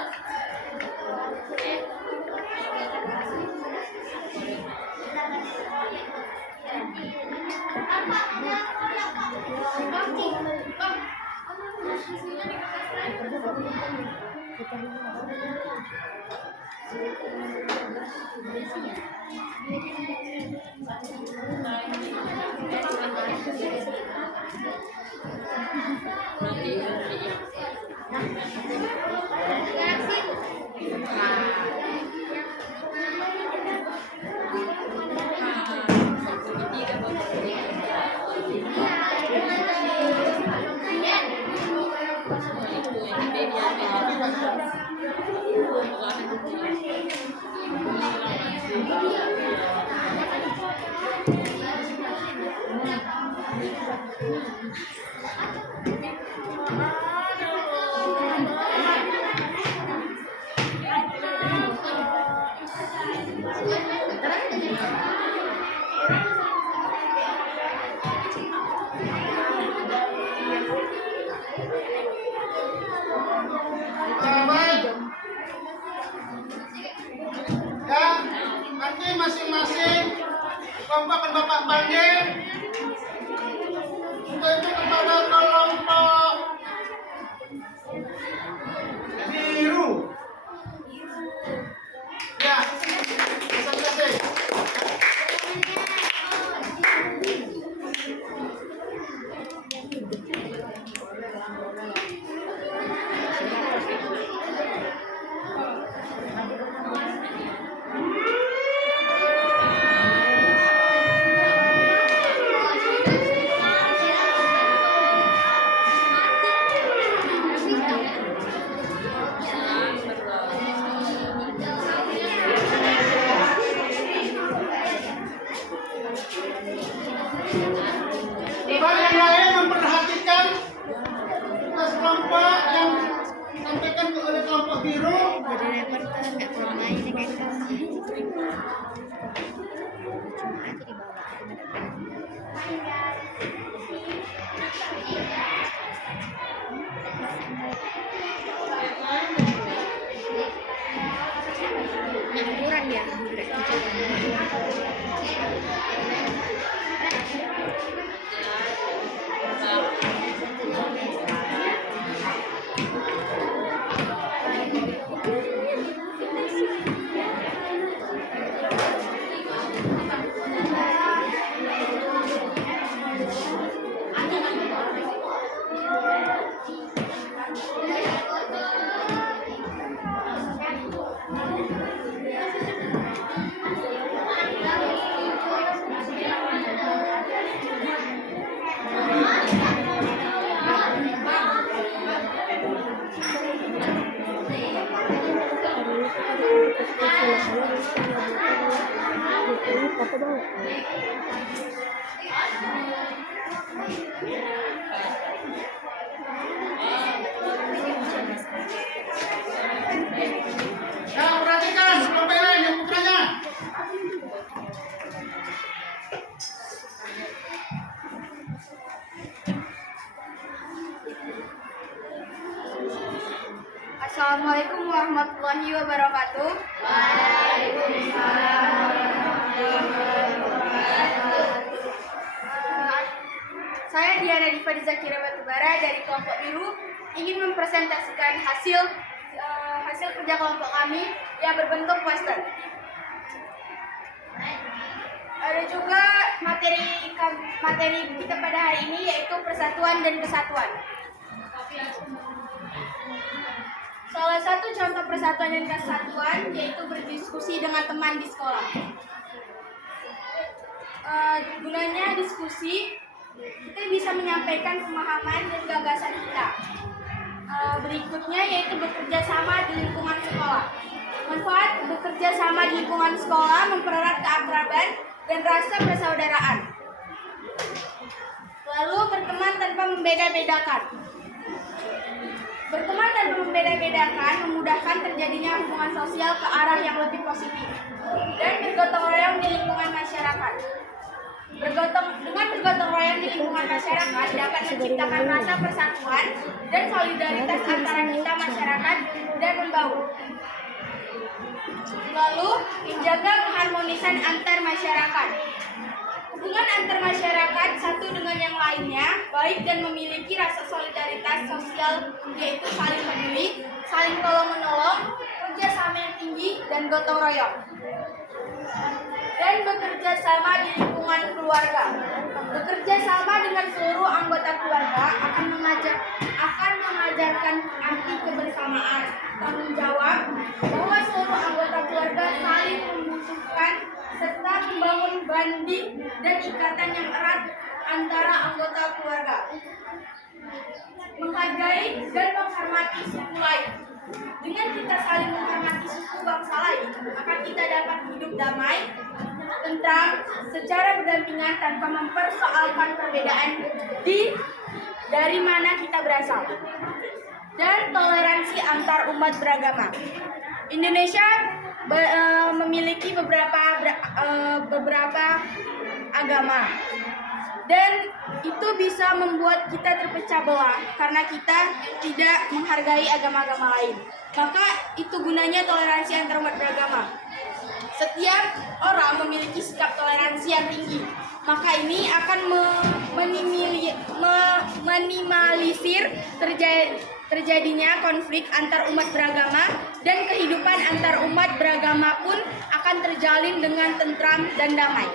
Baik. Ya, nanti masing-masing kelompok akan bapak panggil. Untuk itu kepada kelompok biru. Ya, presentasi. Coba yang lain memperhatikan tugas kelompok yang disampaikan oleh kelompok biru. Jadi reporter nggak pulang aja nih kayak gitu. Cuma aja dibawa. Kurang ya. Ya, perhatikan kelompok yang lain yang putranya. Assalamualaikum warahmatullahi wabarakatuh. Saya Diana Diva Zakira Batubara dari kelompok biru ingin mempresentasikan hasil kerja kelompok kami yang berbentuk poster. Ada juga materi kita pada hari ini yaitu persatuan dan kesatuan. Salah satu contoh persatuan dan kesatuan yaitu berdiskusi dengan teman di sekolah. Gunanya diskusi, kita bisa menyampaikan pemahaman dan gagasan kita. Berikutnya yaitu bekerja sama di lingkungan sekolah. Manfaat bekerja sama di lingkungan sekolah mempererat keakraban dan rasa persaudaraan. Lalu berteman tanpa membeda-bedakan. Berteman tanpa membeda-bedakan memudahkan terjadinya hubungan sosial ke arah yang lebih positif dan bergotong royong di lingkungan masyarakat. Dengan bergotong royong di lingkungan masyarakat dapat menciptakan rasa persatuan dan solidaritas antara kita masyarakat dan membaur. Lalu menjaga keharmonisan antar masyarakat. Hubungan antar masyarakat satu dengan yang lainnya baik dan memiliki rasa solidaritas sosial yaitu saling peduli, saling tolong-menolong, kerja sama yang tinggi dan gotong royong. Dan bekerja sama di lingkungan keluarga. Bekerja sama dengan seluruh anggota keluarga akan mengajarkan arti kebersamaan, tanggung jawab, bahwa seluruh anggota keluarga saling membutuhkan serta membangun banding dan ikatan yang erat antara anggota keluarga. Menghargai dan menghormati suku lain. Dengan kita saling menghormati suku bangsa lain, maka kita dapat hidup damai, tentram, secara berdampingan tanpa mempersoalkan perbedaan dari mana kita berasal. Dan toleransi antar umat beragama. Indonesia memiliki beberapa agama. Dan itu bisa membuat kita terpecah belah karena kita tidak menghargai agama-agama lain. Maka itu gunanya toleransi antar umat beragama. Setiap orang memiliki sikap toleransi yang tinggi. Maka ini akan meminimalisir terjadinya konflik antar umat beragama dan kehidupan antar umat beragama pun akan terjalin dengan tentram dan damai.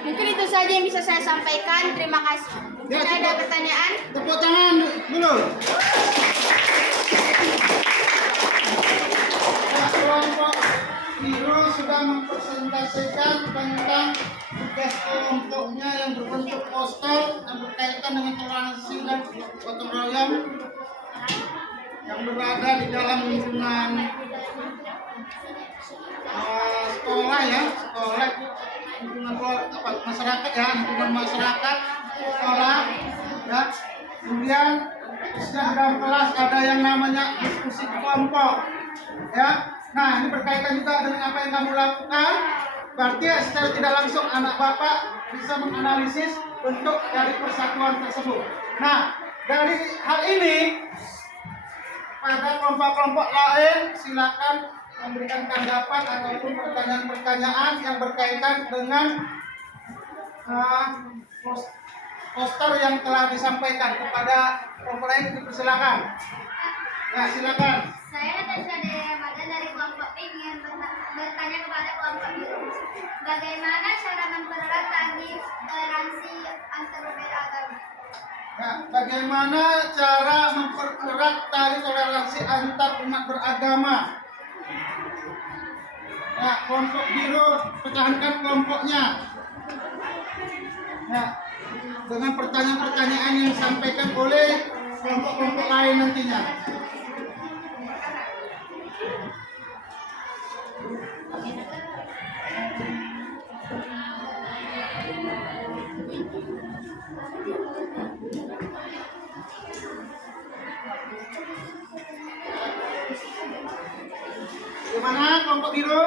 Mungkin itu saja yang bisa saya sampaikan. Terima kasih. Ya, Jika ada pertanyaan, tepuk tangan dulu. Kelompok biru sudah mempresentasikan tentang tugas kelompoknya yang berbentuk poster yang berkaitan dengan toleransi dan gotong royong yang berada di dalam lingkungan sekolah ya, sekolah. lingkungan masyarakat ya, lingkungan masyarakat, sekolah, ya. Kemudian sedang dalam kelas ada yang namanya diskusi kelompok, ya. Nah, ini berkaitan juga dengan apa yang kamu lakukan. Berarti ya, secara tidak langsung anak bapak bisa menganalisis bentuk dari persatuan tersebut. Nah, dari hal ini pada kelompok-kelompok lain silakan memberikan tanggapan ataupun pertanyaan-pertanyaan yang berkaitan dengan poster yang telah disampaikan kepada kelompok lain. Dipersilakan. Ya, silakan. Saya Natasha dari Ramadan dari kelompok P ingin bertanya kepada kelompok biru. Bagaimana cara mempererat tali toleransi antar berbeda agama? Ya, bagaimana cara mempererat tali toleransi antar umat beragama? Ya, kelompok biru pertahankan kelompoknya. Ya, dengan pertanyaan-pertanyaan yang disampaikan oleh kelompok-kelompok lain nantinya. Bagaimana kelompok biru?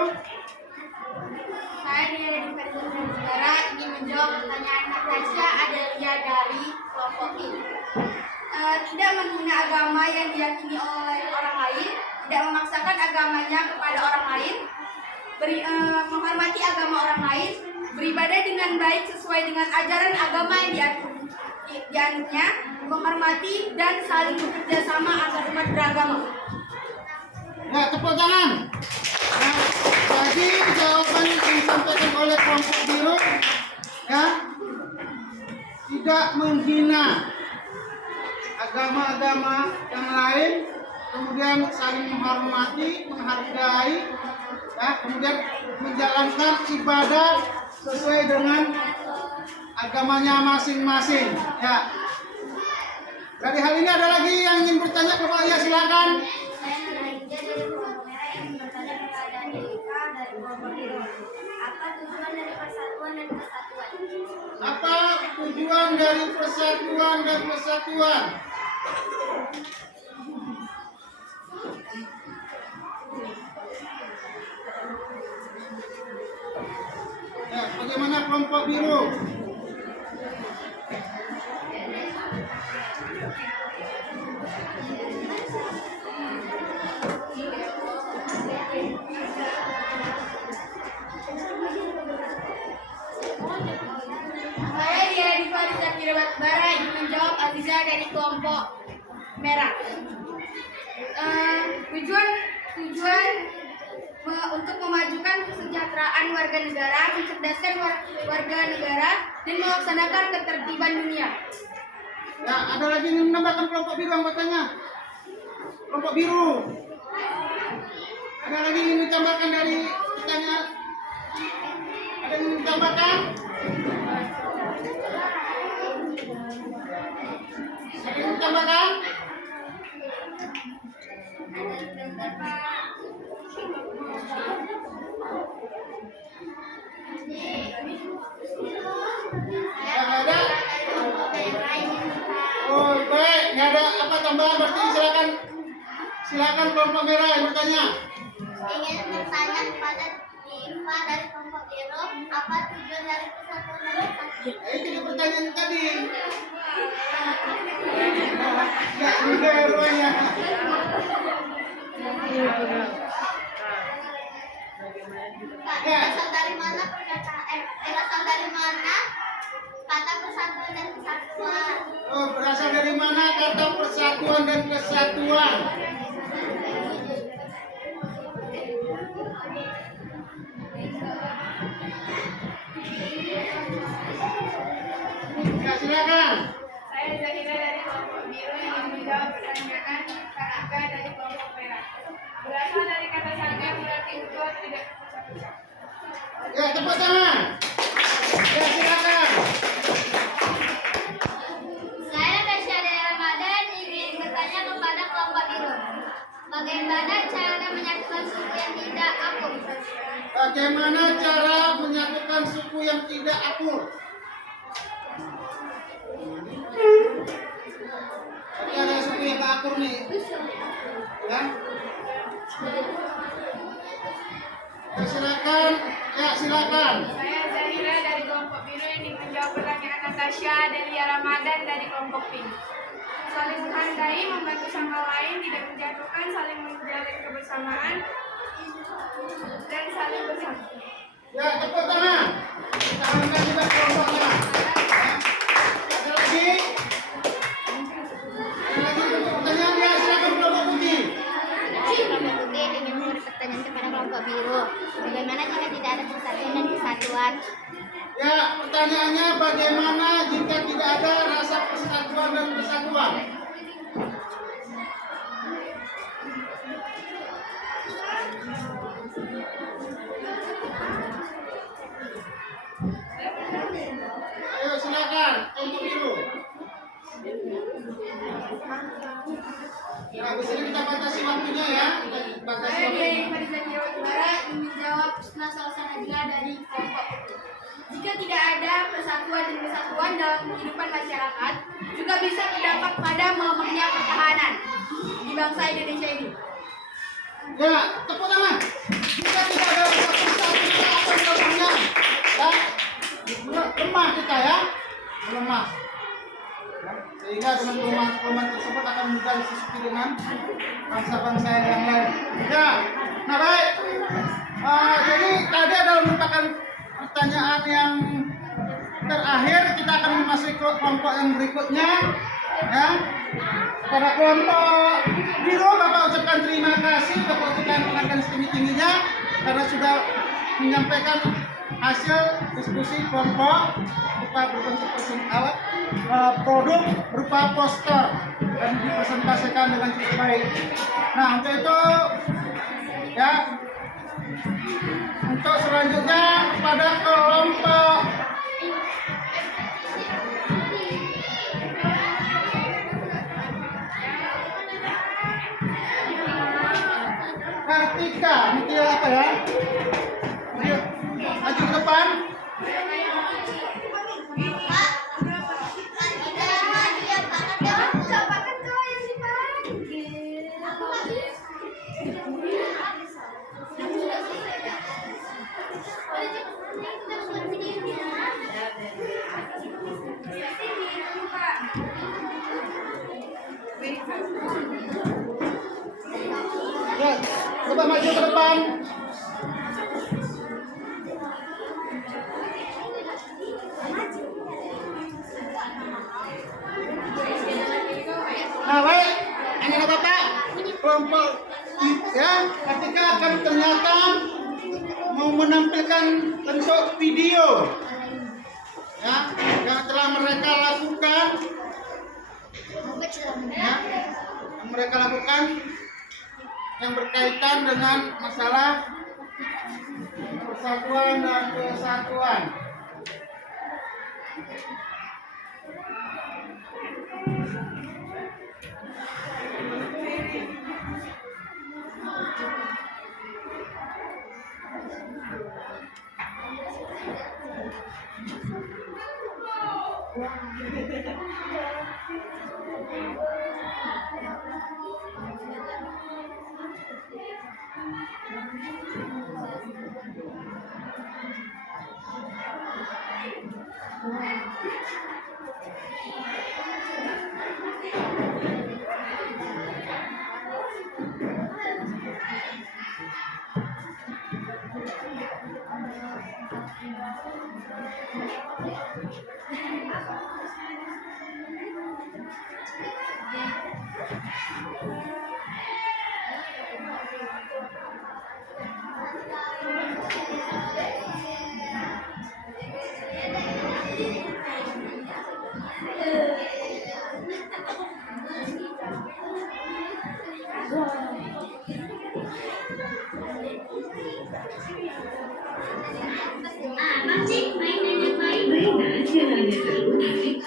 Saya dari Universitas Negara ingin menjawab pertanyaan Natasha Adelia dari kelompok ini. Tidak menghina agama yang diyakini oleh orang lain, tidak memaksakan agamanya kepada orang lain, menghormati agama orang lain, beribadah dengan baik sesuai dengan ajaran agama yang dianutnya, menghormati dan saling bekerja sama antar umat beragama. Ya, tepuk tangan. Nah, jadi jawaban yang disampaikan oleh kelompok biru, ya, tidak menghina agama-agama yang lain, kemudian saling menghormati, menghargai, ya, kemudian menjalankan ibadah sesuai dengan agamanya masing-masing. Ya. Dari hal ini ada lagi yang ingin bertanya kepada ya, silakan. Saya Nurhaiza dari kelompok merah yang bertanya kepada Delika dari kelompok biru. Apa tujuan dari persatuan dan kesatuan? Apa tujuan dari persatuan dan kesatuan? Ya, bagaimana kelompok biru? Saya Dia Diva Rizakira Batbara ingin menjawab Aziza dari kelompok merah. Tujuan untuk memajukan kesejahteraan warga negara, mencerdaskan warga negara, dan melaksanakan ketertiban dunia. Ya, ada lagi yang menambahkan kelompok biru anggotanya? Kelompok biru. Ada lagi yang ditambahkan dari pertanyaan? Ada yang ditambahkan? Ada yang ditambahkan? Ya, ada. Oh, baik, nggak ada apa tambahan, berarti silakan kelompok merah yang bertanya. Ingin bertanya kepada Diva dari kelompok biru. Apa tujuan dari persatuan dan kesatuan? Itu pertanyaan tadi. Ya, udah rupanya. Pak, berasal dari mana kata persatuan dan kesatuan? Oh, berasal dari mana kata persatuan dan kesatuan? Ya, silakan. Saya Zahira dari kelompok biru yang ingin menjawab pertanyaan Kak Aga dari kelompok merah. Berasal dari kata saga berarti engkau tidak. Ya, tepuk tangan. Ya, silakan. Saya Natasha dari Ramadan ingin bertanya kepada kelompok biru. Bagaimana cara menyatukan suku yang tidak akur? Bagaimana cara menyatukan suku suku yang tidak akur. Tapi ada suku yang tak akur nih, ya. Silakan. Saya Zahira dari kelompok biru ingin menjawab pertanyaan Natasha Delia Ramadan dari kelompok pink. Saling menghargai, membantu sama lain, tidak menjatuhkan, saling menjalin kebersamaan, dan saling bersama. Ya, tepuk tangan. Kita angkat juga kelompoknya. Ada lagi? Untuk pertanyaan ya, silakan kelompok putih. Kelompok putih ingin memberi pertanyaan kepada kelompok biru. Bagaimana jika tidak ada persatuan dan kesatuan? Ya, pertanyaannya bagaimana jika tidak ada rasa persatuan dan kesatuan? Ayo silakan, kelompok biru. Ya, habis ini kita batasi waktunya ya. Kita batasi Saya waktunya. dari Farizan Jawa Utara ingin menjawab Nasal Sanadila dari kelompok putih. Jika tidak ada persatuan dan kesatuan dalam kehidupan masyarakat, juga bisa berdampak pada melemahnya pertahanan di bangsa Indonesia ini. Ya, tepuk tangan. Jika tidak ada satu persatu kita akan lemahnya. Ya, lemah kita ya, melemah. Ya, sehingga dengan kelemahan tersebut akan mudah disisipi dengan bangsa-bangsa yang lain. Ya, nah baik. Jadi tadi adalah merupakan pertanyaan yang terakhir. Kita akan memasuki kelompok yang berikutnya. Ya, pada kelompok biru Bapak ucapkan terima kasih, Bapak ucapkan penghargaan setinggi-tingginya karena sudah menyampaikan hasil diskusi kelompok berupa berbentuk alat produk berupa poster dan dipresentasikan dengan cukup baik. Nah, untuk itu ya, untuk selanjutnya pada kelompok Kartika, nanti apa ya? Ayo, maju ke depan. Ya, coba maju ke depan. Nah, baik, anak Bapak, kelompok ya, ketika akan ternyata mau menampilkan bentuk video ya yang telah mereka lakukan ya, yang mereka lakukan yang berkaitan dengan masalah persatuan dan kesatuan. Cik, mainan yang baik benar, jalannya terlalu asik.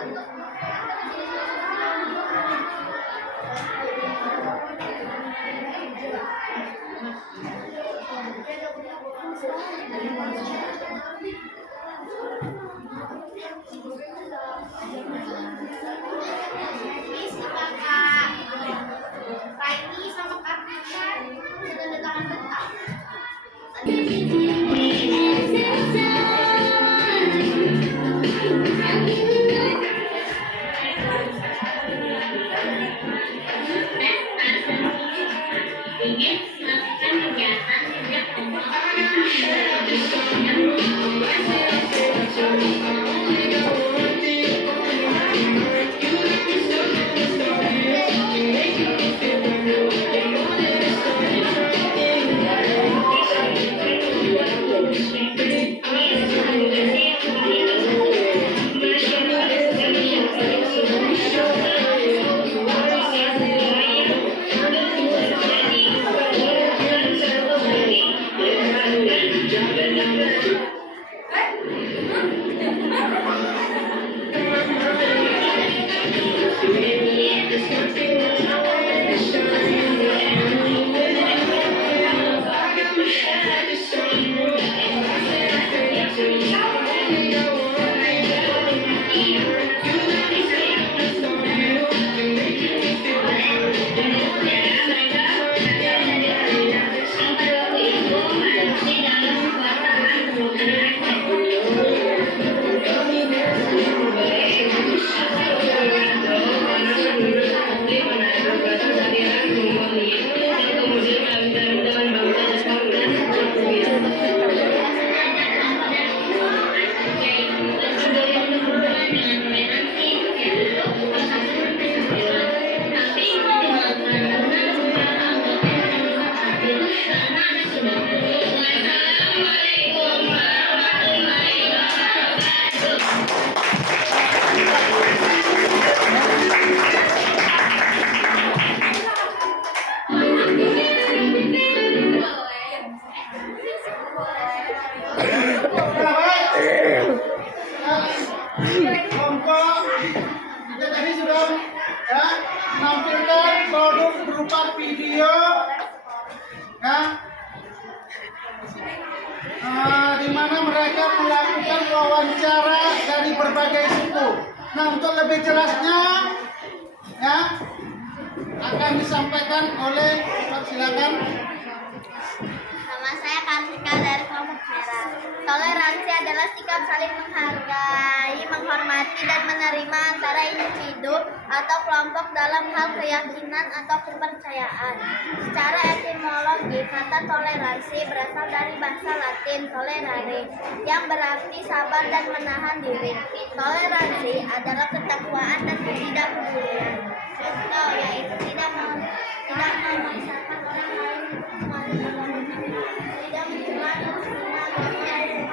untuk Kakak Raini sama Kartika sudah letakkan bentak. Ingin melakukan kegiatan sejak Kelompok kita tadi sudah ya menampilkan produk berupa video ya di mana mereka melakukan wawancara dari berbagai suku. Nah, untuk lebih jelasnya ya akan disampaikan oleh silakan. Nama saya Kartika dari kelompok merah. Toleransi adalah sikap saling menghargai, menghormati, dan menerima antara individu atau kelompok dalam hal keyakinan atau kepercayaan. Secara etimologi, kata toleransi berasal dari bahasa Latin tolerare, yang berarti sabar dan menahan diri. Toleransi adalah ketakwaan dan ketidakpedulian. Contoh yaitu tidak memaksakan orang lain tidak mencela karena ini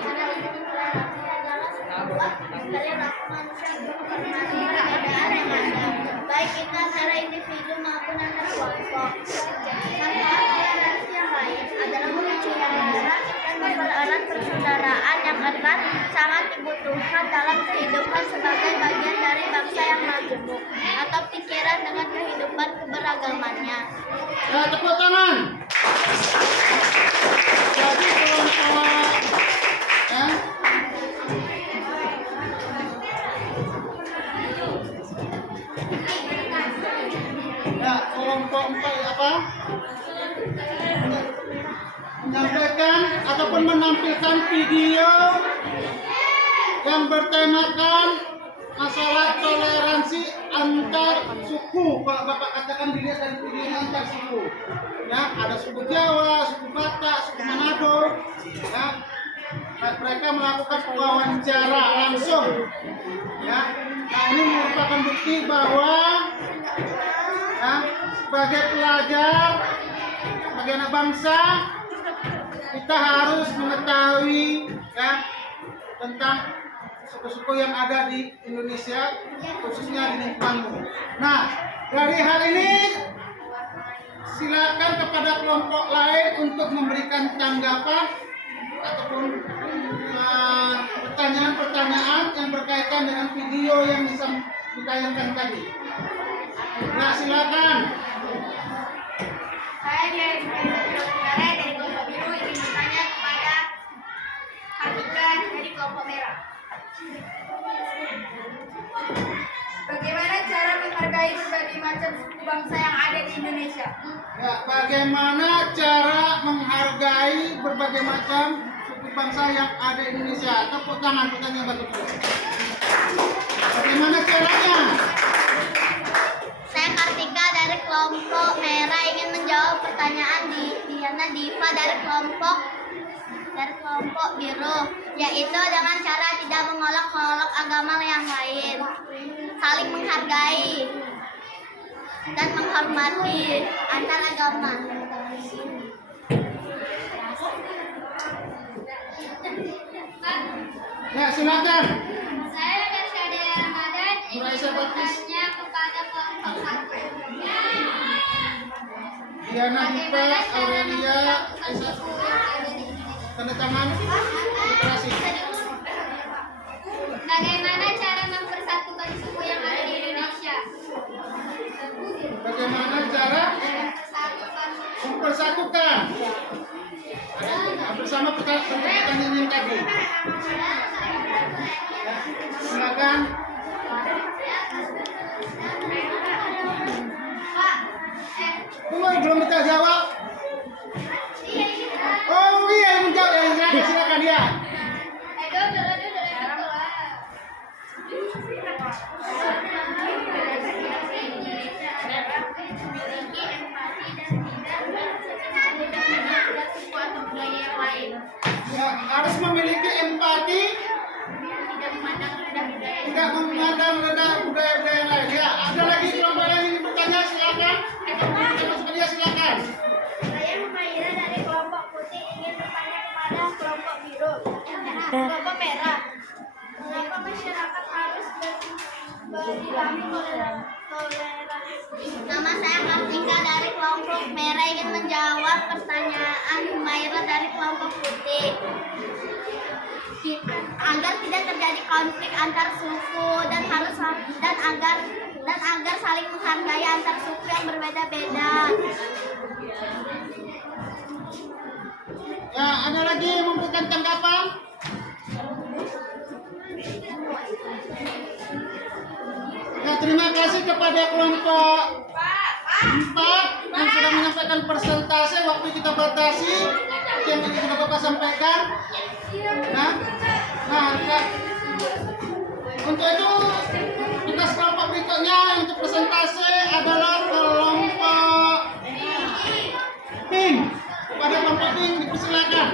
toleransi adalah sebuah perilaku manusia untuk menghormati perbedaan yang ada, baik itu antara individu maupun antar kelompok. Manfaat toleransi yang lain adalah memelihara dan mempererat persaudaraan yang erat, sangat dibutuhkan dalam kehidupan sebagai bagian dari bangsa yang majemuk atau pikiran dengan kehidupan keberagamannya. Ya, tepuk tangan. Jadi kelompok ya, kelompok 4 apa? Menyampaikan ataupun menampilkan video yang bertemakan masalah toleransi antar suku. Kalau Bapak katakan dilihat dari videonya antar suku. Ya, ada suku Jawa, suku Batak, suku Manado. Ya, mereka melakukan wawancara langsung. Ya, nah ini merupakan bukti bahwa ya, sebagai pelajar, sebagai anak bangsa, kita harus mengetahui ya tentang suku-suku yang ada di Indonesia, khususnya di Nipanggu. Nah, dari hal ini silakan kepada kelompok lain untuk memberikan tanggapan ataupun pertanyaan-pertanyaan yang berkaitan silakan dengan video yang ditayangkan tadi. Nah, silakan. Saya dari kelompok biru ingin bertanya kepada Kartika dari kelompok merah. Bagaimana cara menghargai berbagai macam suku bangsa yang ada di Indonesia? Ya, bagaimana cara menghargai berbagai macam suku bangsa yang ada di Indonesia? Tepuk tangan, pertanyaan betul. Bagaimana caranya? Saya Kartika dari kelompok merah ingin menjawab pertanyaan Diana Diva dari kelompok biru, yaitu dengan cara tidak mengolok-olok agama yang lain, saling menghargai dan menghormati antar agama. Ya, silakan. Saya Kasyade Ramadan ingin Nuraisa Baktis. bertanya kepada kelompok satu. Diana Diva, Aurelia, Esa, tanda tangan. Terima kasih. Bagaimana cara mempersatukan suku yang ada di Indonesia? Bagaimana cara mempersatukan bersama pertanyaan yang tadi. Silakan. Belum kita jawab. Oh iya, yang menjawab ya, silakan ya. Ya, harus memiliki empati, tidak memandang rendah budaya-budaya yang lain. Ya, ada lagi kelompok yang ingin bertanya, silakan. Dia silakan. Saya Humaira dari kelompok putih ingin bertanya kepada kelompok biru, kelompok merah. Mengapa masyarakat harus berperilaku toleransi? Nama saya Kartika dari kelompok merah ingin menjawab pertanyaan Humaira dari kelompok putih. Agar tidak terjadi konflik antar suku dan agar saling menghargai antar suku yang berbeda-beda. Ya, ada lagi yang memberikan tanggapan? Ya, terima kasih kepada kelompok 4 yang sudah menyampaikan persentase. Waktu kita batasi, yang sudah Bapak sampaikan. Nah, untuk itu tugas kelompok berikutnya untuk persentase adalah kelompok pink. Kepada kelompok pink dipersilakan.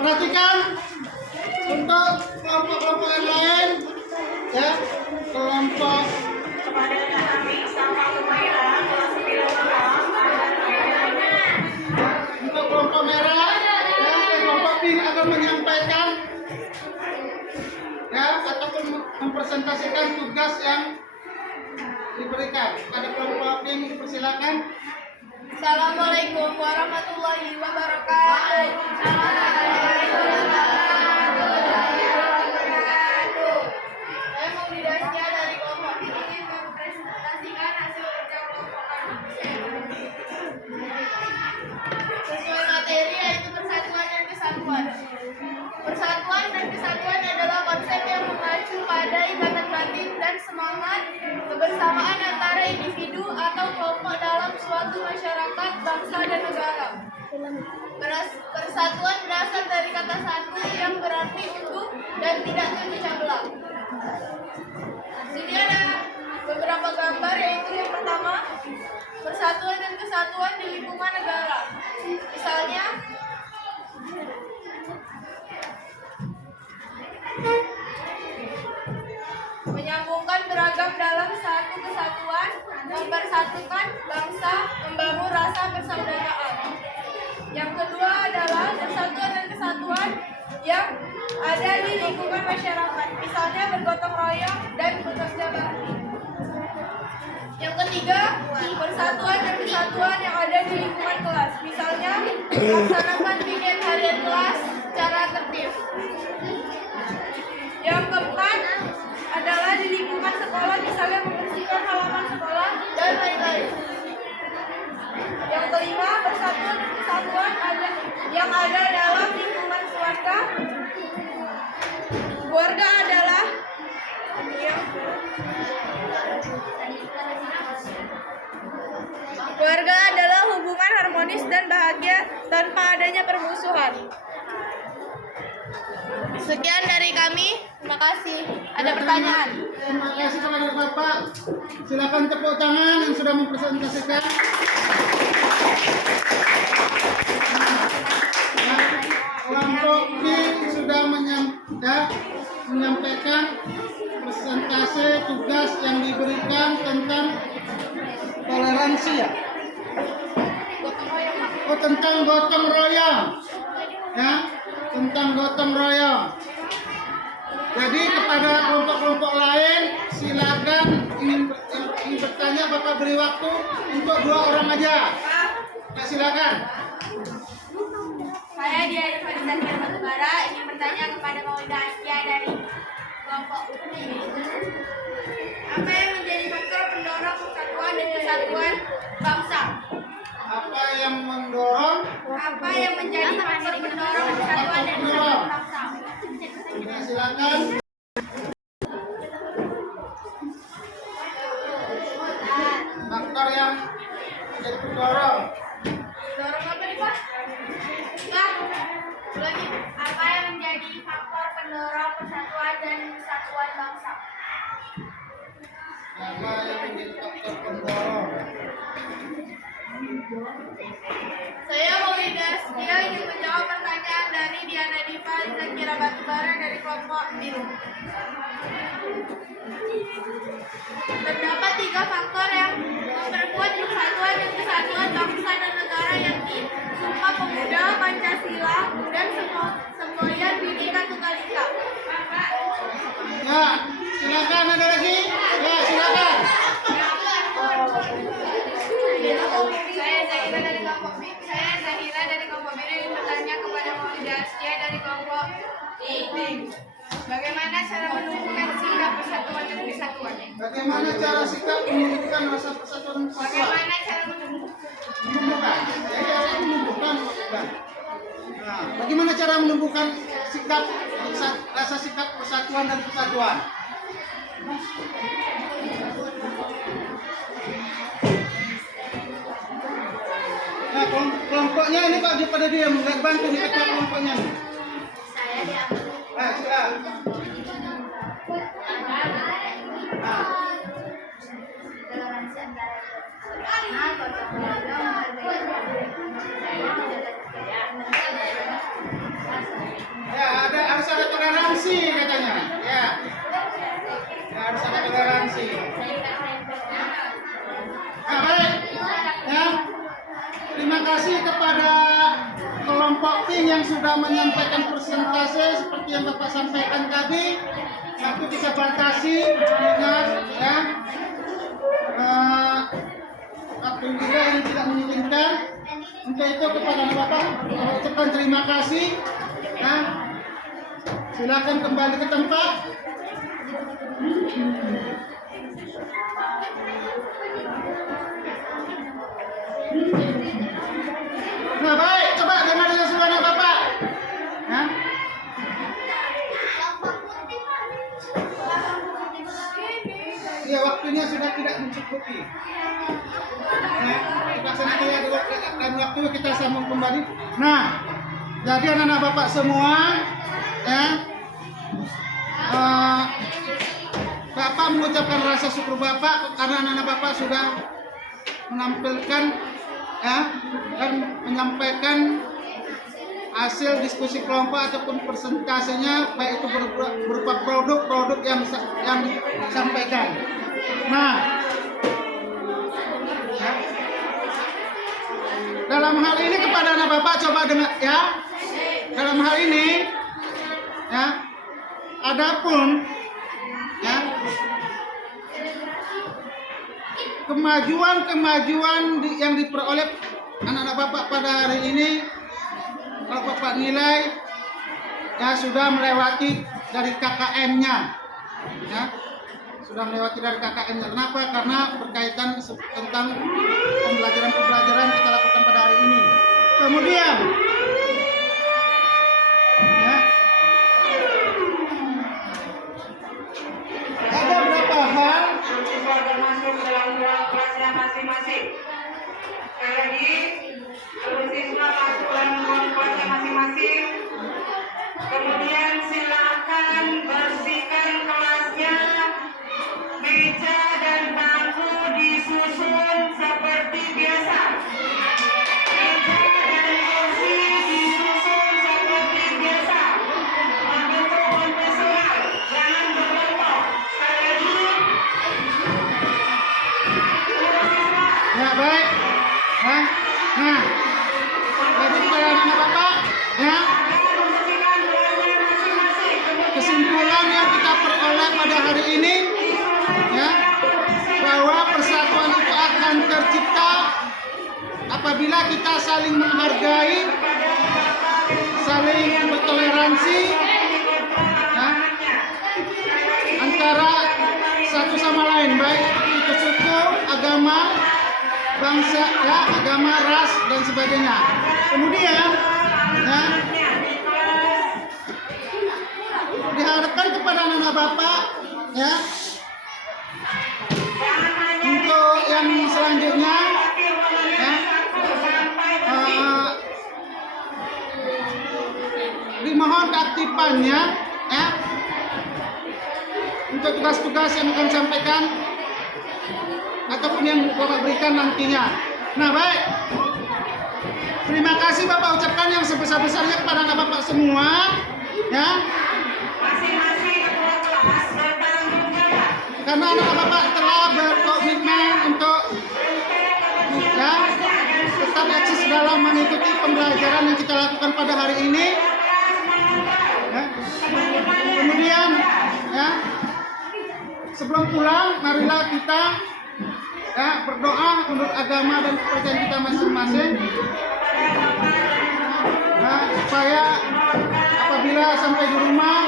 Perhatikan untuk kelompok-kelompok yang lain, ya, kelompok untuk kelompok merah, ya, kelompok pink akan menyampaikan, ya, ataupun mempresentasikan tugas yang diberikan. Pada kelompok pink dipersilakan. Assalamualaikum warahmatullahi wabarakatuh. Saya Maudi Dasya dari kelompok ini mempresentasikan hasil kerja kelompok kami. Sesuai materi yaitu persatuan dan kesatuan. Persatuan dan kesatuan adalah konsep yang mengacu pada ikatan batin dan semangat kebersamaan antara individu atau kelompok dalam suatu masyarakat, bangsa, dan negara. Persatuan berasal dari kata satu yang berarti untuk dan tidak terpecah belah. Sini ada beberapa gambar, yaitu yang pertama, persatuan dan kesatuan di lingkungan negara. Misalnya, menyambungkan beragam dalam satu kesatuan, mempersatukan bangsa, membangun rasa persaudaraan. Yang kedua adalah persatuan dan kesatuan yang ada di lingkungan masyarakat, misalnya bergotong royong dan bekerja bakti. Yang ketiga, persatuan dan kesatuan yang ada di lingkungan kelas, misalnya melaksanakan weekend harian kelas secara tertib. Yang keempat adalah di lingkungan sekolah, misalnya membersihkan halaman sekolah dan lain-lain. Yang kelima, persatuan dan kesatuan yang ada dalam lingkungan keluarga. Keluarga adalah keluarga adalah hubungan harmonis dan bahagia tanpa adanya permusuhan. Sekian dari kami. Terima kasih. Ada pertanyaan? Terima kasih kepada Bapak. Silakan tepuk tangan yang sudah mempresentasikan. Kelompok B sudah menyampaikan presentasi tugas yang diberikan tentang toleransi, ya. Oh, tentang gotong royong, ya, tentang gotong royong. Jadi kepada kelompok-kelompok lain, silakan ingin bertanya, Bapak beri waktu untuk 2 orang aja. Nah, silakan. Saya Dian Fadizah Batubara ingin bertanya kepada Maudi Dasya dari kelompok UPI. Apa yang menjadi faktor pendorong persatuan dan kesatuan bangsa? Apa yang mendorong? Apa yang menjadi faktor pendorong persatuan dan kesatuan bangsa? Ya, silakan. Faktor yang menjadi pendorong. Dorong apa nih Pak? Enggak. Lagi apa yang menjadi faktor pendorong persatuan dan kesatuan bangsa? Apa yang menjadi faktor pendorong? Saya Maulida Setia ingin menjawab pertanyaan dari Diana Diva Zakira Batubara dari kelompok biru. Terdapat 3 faktor yang memperkuat persatuan dan kesatuan bangsa dan negara, yakni Sumpah Pemuda, Pancasila, dan semboyan Bhinneka Tunggal Ika. Ya, silakan, ada lagi? Ya, silakan. Saya Zahira dari kelompok biru ingin bertanya kepada Maulida Astia dari kelompok pink. Bagaimana cara menumbuhkan sikap persatuan dan kesatuan? Bagaimana cara sikap menumbuhkan rasa persatuan dan kesatuan? Bagaimana cara menumbuhkan? Menumbuhkan. Jadi harus menumbuhkan. Nah, bagaimana cara menumbuhkan sikap rasa sikap persatuan dan kesatuan? Nah, kelompoknya ini Pak pada diam, nggak bantu nih ketua kelompoknya. Saya diambil. Nah, silakan. Nah, Toleransi antara karena gotong royong menghargai ya harus ada toleransi katanya. Ya, harus ada toleransi. Nah, baik. Ya, terima kasih kepada kelompok pink yang sudah menyampaikan persentase seperti yang Bapak sampaikan tadi. Aku bisa batasi ingat ya. Waktu juga yang tidak menginginkan. Untuk itu kepada Bapak ucapkan terima kasih. Ya. Silakan kembali ke tempat. Nah, baik, coba dengar suara Bapak. Ya. Ya, waktunya sudah tidak mencukupi. Ya, dan waktu kita sambung kembali. Nah, jadi anak-anak Bapak semua, ya, Bapak mengucapkan rasa syukur Bapak karena anak-anak Bapak sudah menampilkan ya dan menyampaikan hasil diskusi kelompok ataupun persentasenya, baik itu berupa produk-produk yang disampaikan. Nah, ya, dalam hal ini kepada anak Bapak coba dengar ya. Dalam hal ini ya, adapun ya kemajuan yang diperoleh anak-anak Bapak pada hari ini, kalau Bapak nilai ya sudah melewati dari KKM-nya, ya sudah melewati dari KKM-nya. Kenapa? Karena berkaitan tentang pembelajaran kita lakukan pada hari ini. Kemudian, ya, ada beberapa hal masuk dalam ruang kelasnya masing-masing. Sekali lagi, seluruh siswa masuk dalam ruang kelasnya masing-masing. Kemudian silakan bersihkan kelasnya, meja dan bangku disusun seperti biasa. Meja dan kursi disusun seperti biasa. Bentuk konvensional, jangan berkelompok. Sekali lagi. ya baik, ya. Nah, jadi kepada anak Bapak, ya, kesimpulan yang kita peroleh pada hari ini, ya, bahwa persatuan itu akan tercipta apabila kita saling menghargai, saling bertoleransi, ya, agama lain, baik itu suku, agama, bangsa, ya, agama, ras dan sebagainya. Kemudian, ya, diharapkan kepada anak-anak bapak, ya, untuk yang selanjutnya, ya, dimohon keaktifannya, ya, untuk tugas-tugas yang akan sampaikan ataupun yang Bapak berikan nantinya. Nah, baik. Terima kasih Bapak ucapkan yang sebesar-besarnya kepada anak Bapak semua, ya. Karena anak Bapak telah berkomitmen untuk, ya, tetap eksis dalam mengikuti pembelajaran yang kita lakukan pada hari ini. Ya. Kemudian, ya, sebelum pulang, marilah kita, ya, berdoa menurut agama dan kepercayaan kita masing-masing, ya, supaya apabila sampai di rumah,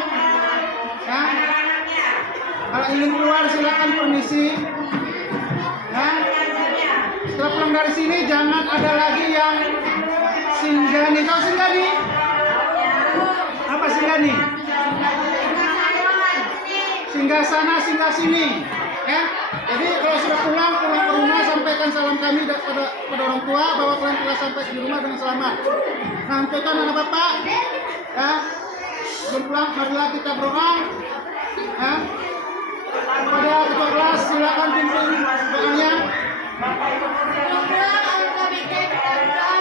ya, kalau ingin keluar silakan permisi, ya. Setelah pulang dari sini jangan ada lagi yang singgani. Tahu singgani? Apa singgani? Singgah sana, singgah sini, ya. Jadi kalau sudah pulang ke rumah, sampaikan salam kami pada orang tua bahwa kalian telah sampai di rumah dengan selamat. Nah, untuk itu anak bapak, ya, sebelum pulang marilah kita berdoa, ya. Kepada ketua kelas silakan pimpin doanya. Sebelum pulang, kami berdoa.